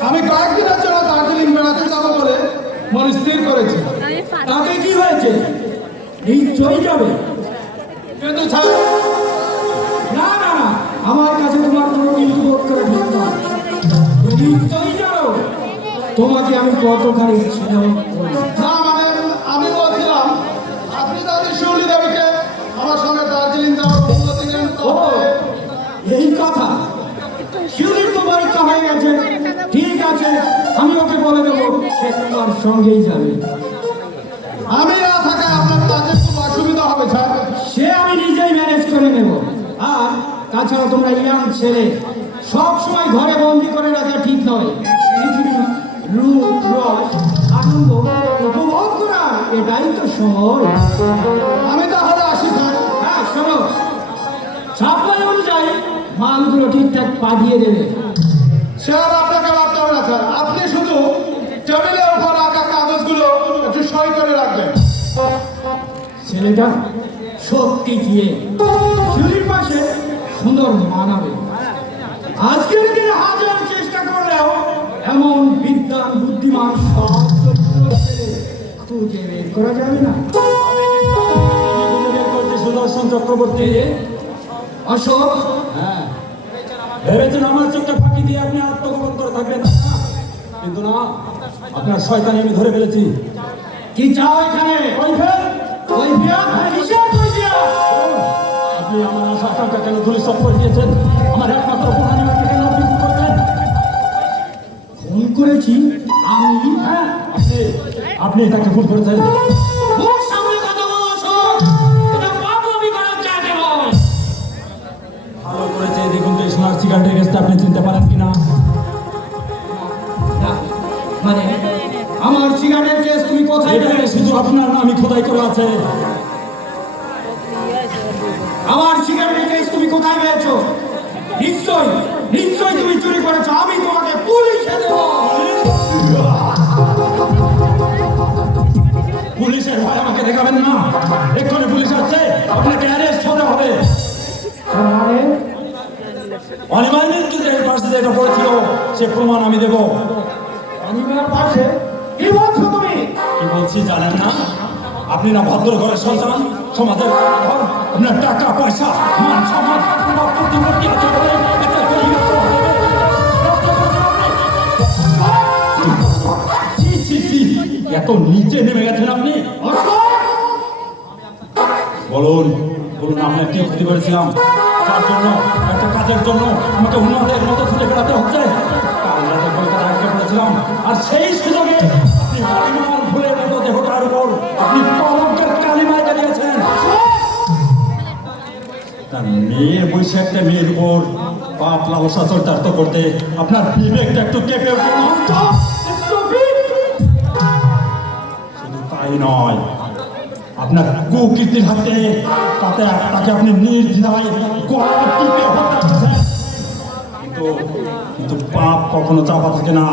আমি কয়েকদিনের জন্য দার্জিলিং বেড়াতে যাবো বলে মনে স্থির করেছি। তাতে কি হয়েছে? নিশ্চয়ই যাবে। কিন্তু স্যার, না না না, আমার কাছে তোমার কোনো কিন্তু বোধ করে ঠিক না। তুমি নিশ্চয়ই জানো তোমাকে আমি কতখানি স্নেহ করি। না মানে আমি বলছিলাম, আপনি যদি শিউলি দেবীকে আমার সঙ্গে দার্জিলিং যাওয়ার অনুমতি দেন ও, এই কথা। শিউলির তো পরীক্ষা হয়ে গেছে, ঠিক আছে, আমি ওকে বলে দেবো সে তোমার সঙ্গেই যাবে। আমি না থাকা আপনার কাজে খুব অসুবিধা হবে স্যার। সে আমি নিজেই ম্যানেজ করে নেব। আর তাছাড়া তোমরা ইয়াং ছেলে, সব সময় ঘরে বন্দি করে রাখা ঠিক নয়। পৃথিবী রূপ রস আনন্দ উপভোগ করা, এটাই তো সময়। আমি তাহলে আসি স্যার। হ্যাঁ শোনো, সাপ্লাই অনুযায়ী মালগুলো ঠিকঠাক পাঠিয়ে দেবে। স্যার আপনাকে ভাবতে হবে না স্যার, আপনি শুধু টেবিলের উপর রাখা কাগজগুলো একটু সই করে রাখবেন। ছেলেটা সত্যি গিয়ে চুরির পাশে সুন্দর মানাবে। আজকের দিনে হাজার চেষ্টা করলেও এমন বিদ্যান বুদ্ধিমান সব চরিত্র ছেলে খুঁজে বের করা যাবে না। সুদর্শন চক্রবর্তী, অশোক, হ্যাঁ ভেবেছেন আমার চোখটা ফাঁকি দিয়ে আপনি আত্মগোপন করে থাকবেন, কিন্তু না, আপনার শয়তানি আমি ধরে ফেলেছি। কি চাও এখানে? আপনি আমার আশা টাকা কেন ধূলিসাৎ করে দিয়েছেন? আমার একমাত্র প্রধানমন্ত্রী কেন আপনি খুন করছেন? ফোন করেছি আমি? হ্যাঁ, আপনি তাকে খুন করেছেন। মুখ সামনে কথা বলো অশোক, এটা পাগলামি করার জায়গা নয়। ভালো করেছে, দেখুন তো এই সোনার সিগারেটের কেসটা আপনি চিনতে পারেন কিনা? না, মানে আমার সিগারেট কেস তুমি কোথায় এখানে পেলে? শুধু আপনার নামই খোদাই করে আছে। আমার সিগারেট কেস তুমি কোথায় পেয়েছো? নিশ্চয় নিশ্চয় তুমি চুরি করেছো। আমি তোমাকে পুলিশে দেব। পুলিশের ভয় আমাকে দেখাবেন না, এক্ষুনি পুলিশ আছে, আপনাকে অ্যারেস্ট হতে হবে। মানে অনিমাইনের যদি এর পাশে যেটা পড়েছিল সে প্রমাণ আমি দেব। অনিমার পাশে কি বলছো তুমি? কি বলছি জানেন না? আপনি না ভদ্র ঘরের সন্তান, সমাজের ঘর, আপনার টাকা পয়সা মান সম্মান আপনার প্রতিপত্তি আছে বলে একটা পরিবার চলবে। ছি, ছি, ছি, এত নিচে নেমে গেছেন আপনি। বলুন বলুন, আপনার কি ক্ষতি করেছিলাম? তার জন্য, একটা কাজের জন্য আমাকে উন্নতের মতো ছুটে বেড়াতে হচ্ছে। কাল রাতে কলকাতা আটকে পড়েছিলাম, আর সেই সুযোগে আপনি কালিমার ফুলের মতো দেহটার উপর আপনি কলঙ্কের কালিমায় দাঁড়িয়েছেন। তার মেয়ের বয়সে একটা মেয়ের উপর পাপ লালসা চরিতার্থ করতে আপনার বিবেকটা একটু কেঁপে ওঠে না? শুধু তাই নয়, আপনার কুকীর্তির হাতে তাকে আপনি নির্দ্বিধায় গলা টিপে হত্যা করেছেন। কিন্তু পাপ কখনো চাপা থাকে না।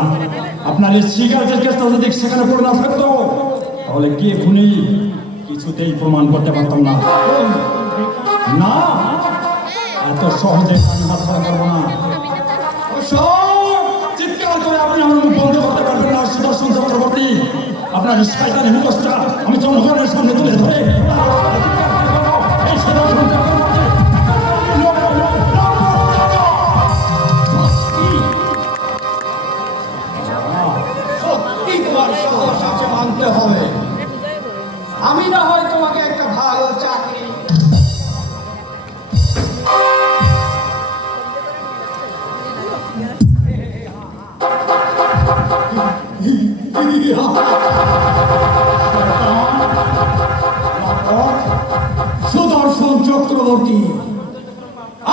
আপনার এই সিগারেটের কেসটা যদি সেখানে পড়ে না থাকতো, তাহলে কে খুনি কিছুতেই প্রমাণ করতে পারতাম না। না, এত সহজে আমি হাতছাড়া করবো না। চিৎকার করে আপনি আমার মুখ বন্ধ করতে পারবেন না সুদর্শন চক্রবর্তী। আপনার শয়তানি মুখোশটা আমি জনগণের সামনে তুলে ধরে এই সুদর্শন চক্রবর্তী সত্যি তোমার সাহস আছে, মানতে হবে। আমি না হয় তোমাকে একটা ভালো চাকরি শয়তান, গর্ভবতী,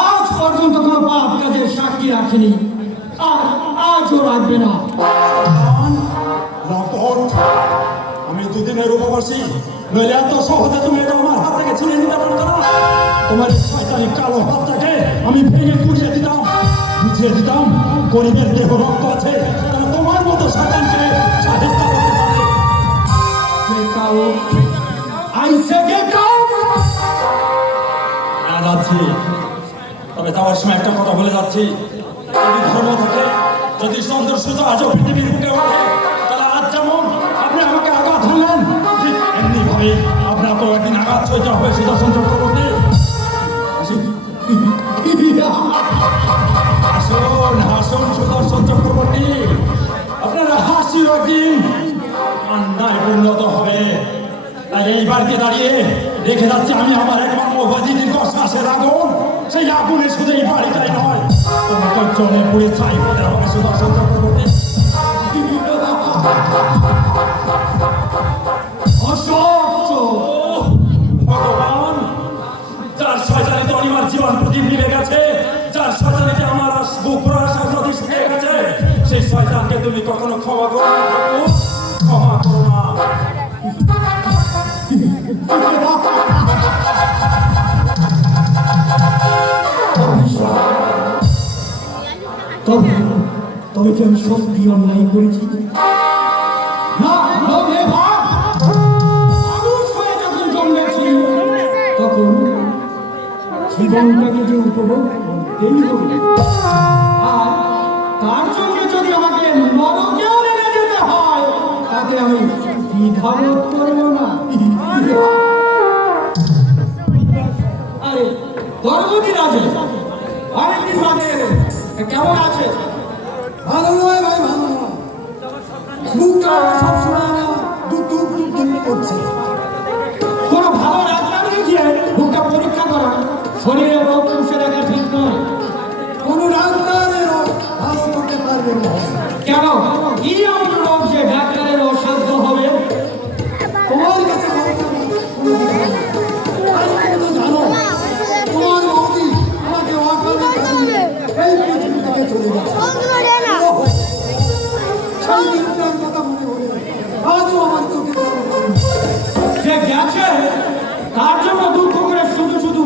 আজ পর্যন্ত কোনো পাপ কাজের সাক্ষী রাখেনি, আর আজও রাখবে না। লম্পট, আমি দুদিনের উপবাসী, নইলে এত সহজে তুমি এটা আমার হাত থেকে ছিনিয়ে নিতে পারতো না। তোমার এই শয়তানি কালো হাতটাকে আমি ভেঙে পুড়িয়ে দিতাম, বুঝিয়ে দিতাম গরিবের দেহ রক্ত আছে, তারা তোমার মতো শয়তানকে সাহিত্য করতে পারে। হ্যাঁ, যাচ্ছি, তবে যাওয়ার সময় একটা কথা বলে যাচ্ছি, যদি ধর্ম থাকে, যদি সুন্দর সূর্য আজও পৃথিবীর বুকে ওঠে, তাহলে আজ যেমন আপনি আমাকে আঘাত হানলেন, ঠিক এমনি ভাবে আপনাকেও একদিন আঘাত সইতে হবে সুদর্শন চক্রবর্তী। হাসুন হাসুন সুদর্শন চক্রবর্তী, আপনার হাসিও একদিন কান্নায় পরিণত হবে। আর এই বাড়িতে দাঁড়িয়ে রেখে যাচ্ছে আমি আমার একবার মোবাজি দীর্ঘ শ্বাসের আগুন, সেই আগুনে শুধু এই বাড়িটাই নয়, তোমাকে জলে পুড়ে ছাই হতে হবে সুদর্শন চক্রবর্তী। ভগবান, যার শয়তানিতে আমার জীবন প্রদীপ নিভে গেছে, যার শয়তানিতে আমার বুক ভরা নদী শুকিয়ে গেছে, সেই শয়তানকে তুমি কখনো ক্ষমা করো না ঠাকুর, ক্ষমা করো না। তবে কি আমি সত্যি অন্যায় করেছি? না, মানুষ হয়ে যখন জন্মেছি তখন জীবনটাকে যে উপভোগ করতেই হবে, আর তার জন্য যদি আমাকে নরকেও নেমে যেতে হয়, তাতে আমি দ্বিধাবোধ করবো না। আরে গর্ভবতী রাজে, অনেকদিন বাদে কেমন আছে? ভালো নয় ভাই, ভালো নয়, মুখটা সবসময় দুঃখ করছে। কোনো ভালো ডাক্তার দেখিয়ে বুকটা পরীক্ষা করা, শরীরে রোগ পুষে রাখা ঠিক নয়। কোনো ডাক্তারের ভালো করতে পারবে না। কেন? কি এমন রোগ যে ডাক্তারের অসাধ্য হবে? তোমার কাছে জানো, তোমার বৌদি আমাকে অকালে এই পৃথিবী থেকে চলে গেছে। সেই দিনটার কথা মনে হলে আজও আমার চোখে যে গেছে তার জন্য দুঃখ করে শুধু শুধু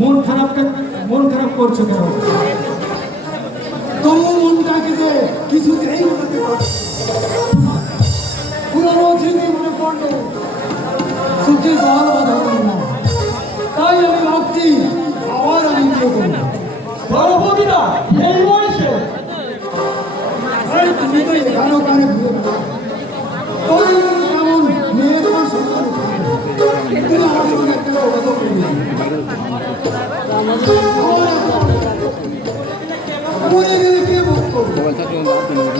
মন খারাপ করছো কেন? তোমার মনটাকে যে কিছুতেই উঠাতে পারো। পুরনো স্মৃতি মনে পড়লে চোখে জল বাঁধা না, তাই আমি ভাবছি আবার আমি বিয়ে করবো। গর্ভবতী না এই বয়সে? তুমি তো এখানেও কানে ঘুরে বেড়াও। তুমি কেমন মেয়ের মা সন্তান, তুমি আমার সঙ্গে একটা যোগাযোগ করবে। মরে গেলে কে ভোগ করবে?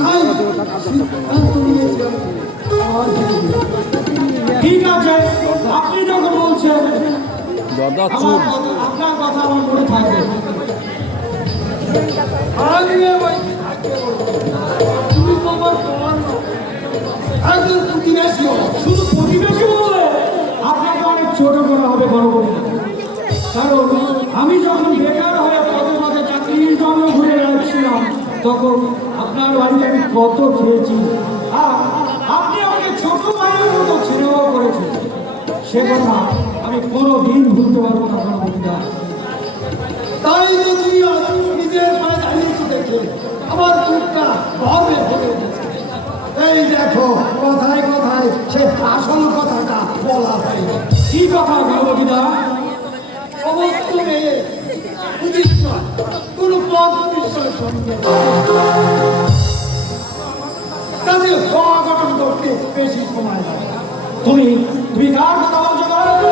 তাই সিদ্ধান্ত নিয়েছিলাম আমার বিয়ে দেব। ঠিক আছে, আপনি যখন বলছেন আপনার কথা আমার মনে থাকবে। আগে ওই তুমি তো আমার প্রমাণ নও। একজন প্রতিবেশী হও। শুধু প্রতিবেশী বললে আপনাকে অনেক ছোট করা হবে গর্ভবতী, কারণ আমি যখন বেকার হয়ে পদে পদে চাকরির জন্য ঘুরে বেড়াচ্ছিলাম তখন আপনার বাড়িতে আমি কত খেয়েছি, আর আপনি আমাকে ছোট ভাইয়ের মতো ছেড়েও করেছেন। সে কথা আমি কোনোদিন ভুলতে পারবো না গর্ভবতী। তাই তো তুমি আজ নিজের পায়ে দাঁড়িয়েছি দেখে আমার বুকটা গর্বে ভরে উঠেছে। এই দেখো, কথায় কথায় সে আসল কথাটা বলা হয়নি। কি কথা গর্ভবতীদা? সমস্ত মেয়ে উচিত নয় কোনো পদ বিষয় সঙ্গে তাদের হওয়া গঠন করতে বেশি সময় লাগে। তুমি কার কথা বলছো গর্ভবতী?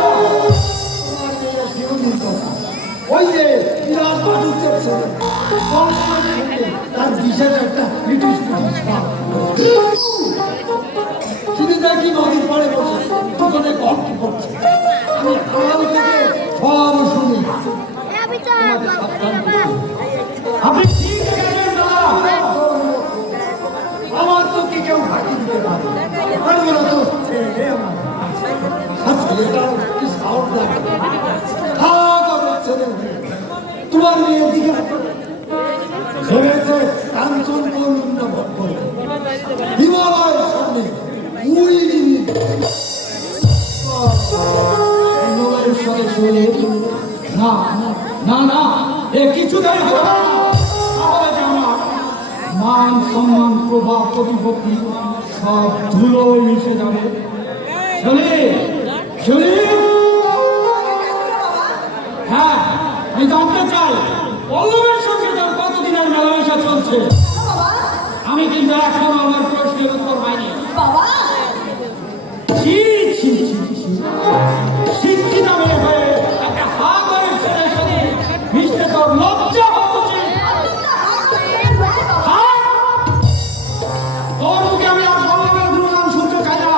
তোমার মেয়ের শিরোমণির কথা। ওই যে বিরাট বাড়ির চেপছে তার বিশেষ একটা ব্রিটিশ শুধু দেখি নদীর পাড়ে বসে দুজনে গল্প করছে। আমি আড়াল থেকে সব শুনি। আপনি ঠিক দেখেছেন দাদা? আমার তো কি কেউ ফাঁকি দিতে পারে? পারবে না তো ছেলে আমার। আচ্ছা, এটা কি সাহস লাগে? খাওয়া দাওয়া করছে কাঞ্চন করুণটা ভোগ করবো হিমালয়ের সামনে উড়ি হিমালয়ের সাথে চলে না না না এ কিছুতেই হবে না তাহলে যে আমার মান সম্মান প্রভাব প্রতিপত্তি সব ধুলোয় মিশে যাবে শুনি শুনি হ্যাঁ আমি জানতে চাই পল্লবের সঙ্গে তার কতদিনের মেলামেশা চলছে আমি কিন্তু এখনো আমার প্রশ্নের উত্তর পাইনি বাবা ছি ছি ছি ছি। শিক্ষিত মেয়ে হয়ে একটা হা করে ছেলের সাথে মিশতে তোর লজ্জা হওয়া উচিত। হ্যাঁ? তোর মুখে আমি আর পল্লবের গুণগান শুনতে চাই না।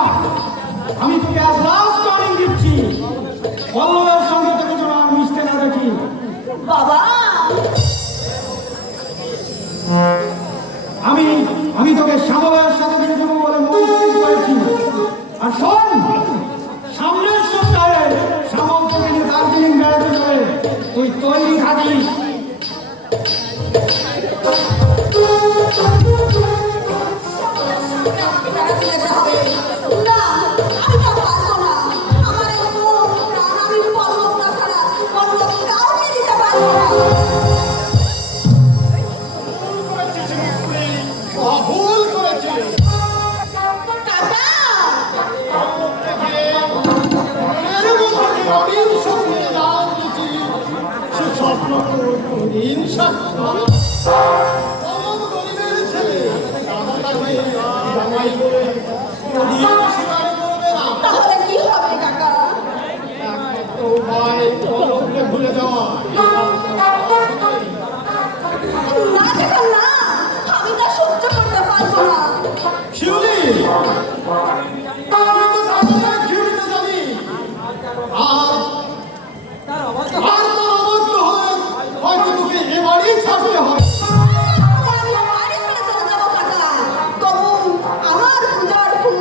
আমি তোকে আজ লাস্ট ওয়ার্নিং দিচ্ছি পল্লবের সঙ্গে তোকে যেন আর মিশতে না দেখি। বাবা আমি তোকে শ্যামলের সাথে দিয়ে দেবো বলে মনস্থির করেছি। আর শোন সামনের সপ্তাহে শ্যামল তোকে নিয়ে দার্জিলিং বেড়াতে যাবে তুই তৈরি থাকিস। না আমি তো পারবো না আমার এই মন প্রাণ আমি পল্লব না ছাড়া অন্য কাউকে দিতে পারবো না ভুল করেছে কাকা এর মধ্যে অনেক স্বপ্নে লাভ দিচ্ছি সে স্বপ্ন কোনদিন সত্য অমন গরিবের ছেলে দাদাটাকে জামাই করে কোনদিন স্বীকার করবে না তাহলে কি হবে কাকা একমাত্র উপায় কলমকে ভুলে যাওয়া না কাকা না আমি তা সহ্য করতে পারবো না শিউলি তুই তো দাদাটাকে ঘৃণিত জানি আর তোর অবাধ্য হয়ে হয়তো তোকে এবারই ছাড়তে হয় আমি বাড়ি ছেড়ে চলে যাবো কাকা তবু আমার পূজার ফুল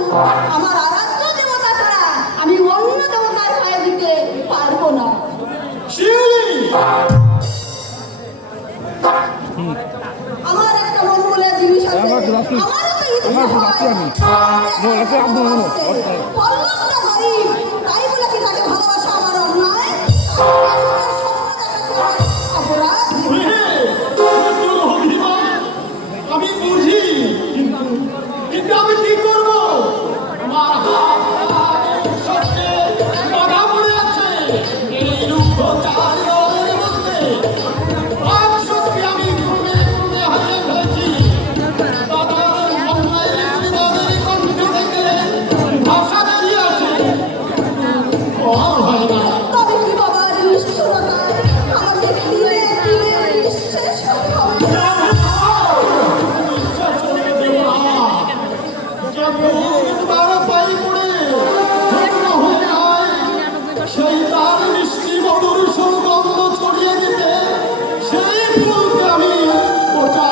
আমার আরাধ্য দেবতা ছাড়া আমি অন্য দেবতার পায়ে দিতে পারবো না শিউলি আমার একটা মন বলে জিনিস আছে আমার তো রাখি। আমারও তো ইচ্ছে আমার তো হয়। রাখি আমি। রাখি আপনি বলুন। পল্লবটা গরিব, তাই বলে কি তাকে ভালোবাসা আমার অন্যায়? অপরাধ? তোর অভিমান আমি বুঝি কিন্তু কিন্তু আমি কি করব আমার হাত সত্যি বাধা পড়ে আছে এই রুক্ষ চার দেওয়ালের মধ্যে আজ সত্যি আমি ঘুমে ঘুমে হারিয়ে ফেলেছি দাদার অন্যায় বিবাদের কণ্ঠ থেকে ভাষা বেরিয়ে আছে আর হয় না তবে কি বাবার নিষ্ঠুরতা আমাকে দিলে দিলে নিঃশেষ করতে হবে? সেই তার মিষ্টি মধুর সুগন্ধ ছড়িয়ে দিতে সেই ফুলকে আমি ওটা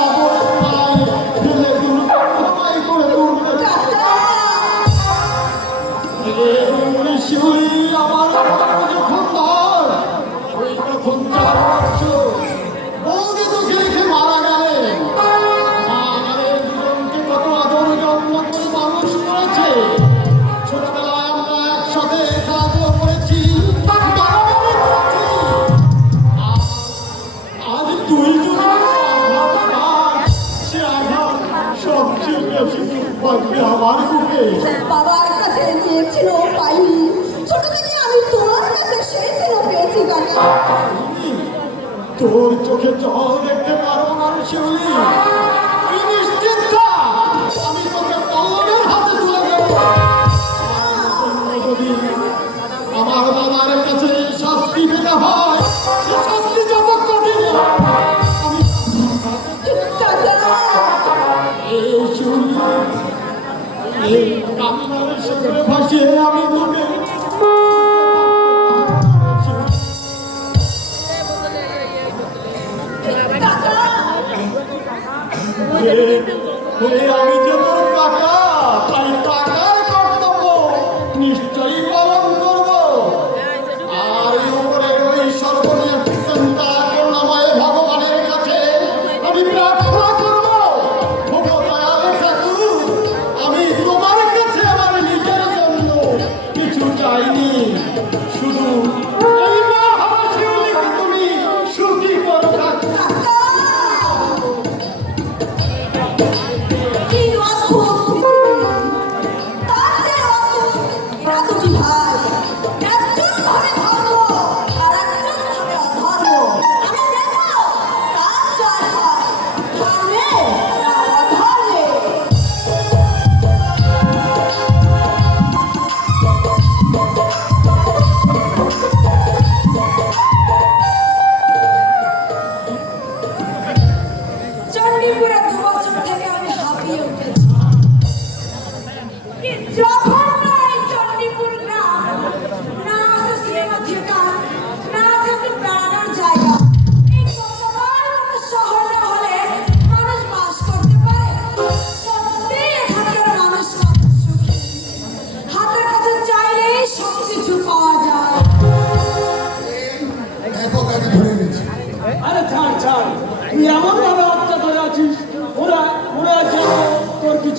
পাই ফেলে দুর্গময় করে তুলতে শিউলি আমার যখন ধর ওই তখন 4 বছর বৌদি তোকে রেখে মারা গেলেন আমাদের দুজনকে কত আদর যত্ন করে মানুষ করেছে ছোটবেলায় আমরা একসাথে খেলাধুলো করেছি মারামারি করেছি আজ তুই যদি আঘাত পাস, সে আঘাত সবচেয়ে বেশি বাজবে আমার বুকে বাবার কাছে চেয়েছিল পাইনি ছোট থেকে আমি তোমার কাছে সেই ছিল পেয়েছি কাকা তোর চোখে জল দেখতে পারবো না রে শিউলি তুই নিশ্চিত থাক, আমি তোকে পল্লবের হাতে তুলে দেবো আর যদি আমার বাবার কাছে শাস্তি পেতে হয় সে শাস্তি যত কঠিন আমি কাকা এই শিউলি এই কান্নার সাগরে ভাসিয়ে আমি তোকে আমি যে তোর কাকা তাই টাকার কর্তব্য নিশ্চয়ই পালন করব আর উপরে ওই সর্বনীয় চিন্তা করুণাময় ভগবানের কাছে আমি প্রার্থনা করব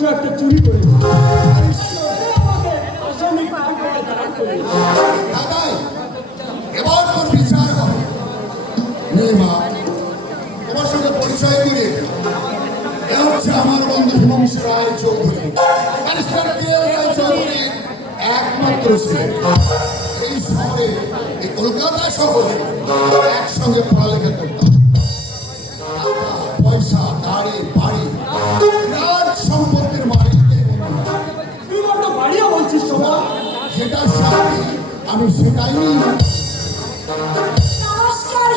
কিছু একটা চুরি করেছি আর ঈশ্বর আমাকে আসামি করে দাঁড় করেছে। দাদাই এবার তোর বিচার হবে নে মা তোমার সঙ্গে পরিচয় করে এ হচ্ছে আমার বন্ধু হিমাংশু রায় চৌধুরী ব্যারিস্টার কে রায় চৌধুরীর একমাত্র ছেলে। এই শহরে এই কলকাতা শহরে একসঙ্গে পড়ালেখা করতাম। টাকা পয়সা গাড়ি বাড়ি বিরাট সম্পত্তির মালিক তুই বড্ড বাড়িও বলছিস তোমার। যেটা সত্যি আমি সেটাই নিই। নমস্কার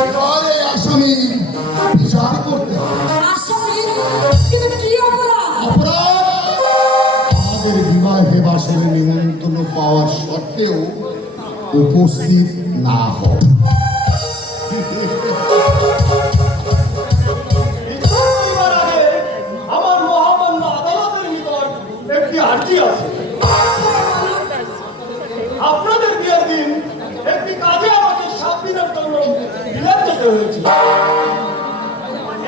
এবারে আসামি বিচার করতে হবে। আসামি কিন্তু কি অপরাধ? অপরাধ আমাদের বিবাহে বাসনে নিমন্ত্রণ পাওয়ার সত্ত্বেও উপস্থিত না হও। বিচার করিবার আগে আমার মহামান্য আদালতের নিকট একটি আর্জি আছে। আপনাদের বিয়ের দিন একটি কাজে আমাকে 7 দিনের জন্য বিলেত যেতে হয়েছিল।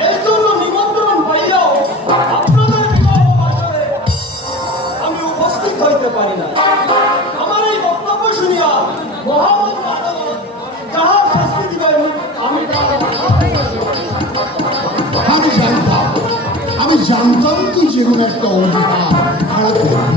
এই জন্য নিমন্ত্রণ পাইয়াও আপনাদের বিবাহ বাসরে আমি উপস্থিত হইতে পারি না। আমার এই বক্তব্য শুনিয়া মহামান্য আদালত যাহা শাস্তি দিবেন আমি আমি জানতাম তুই যেমন একটা অধিকার খারাপ করবি।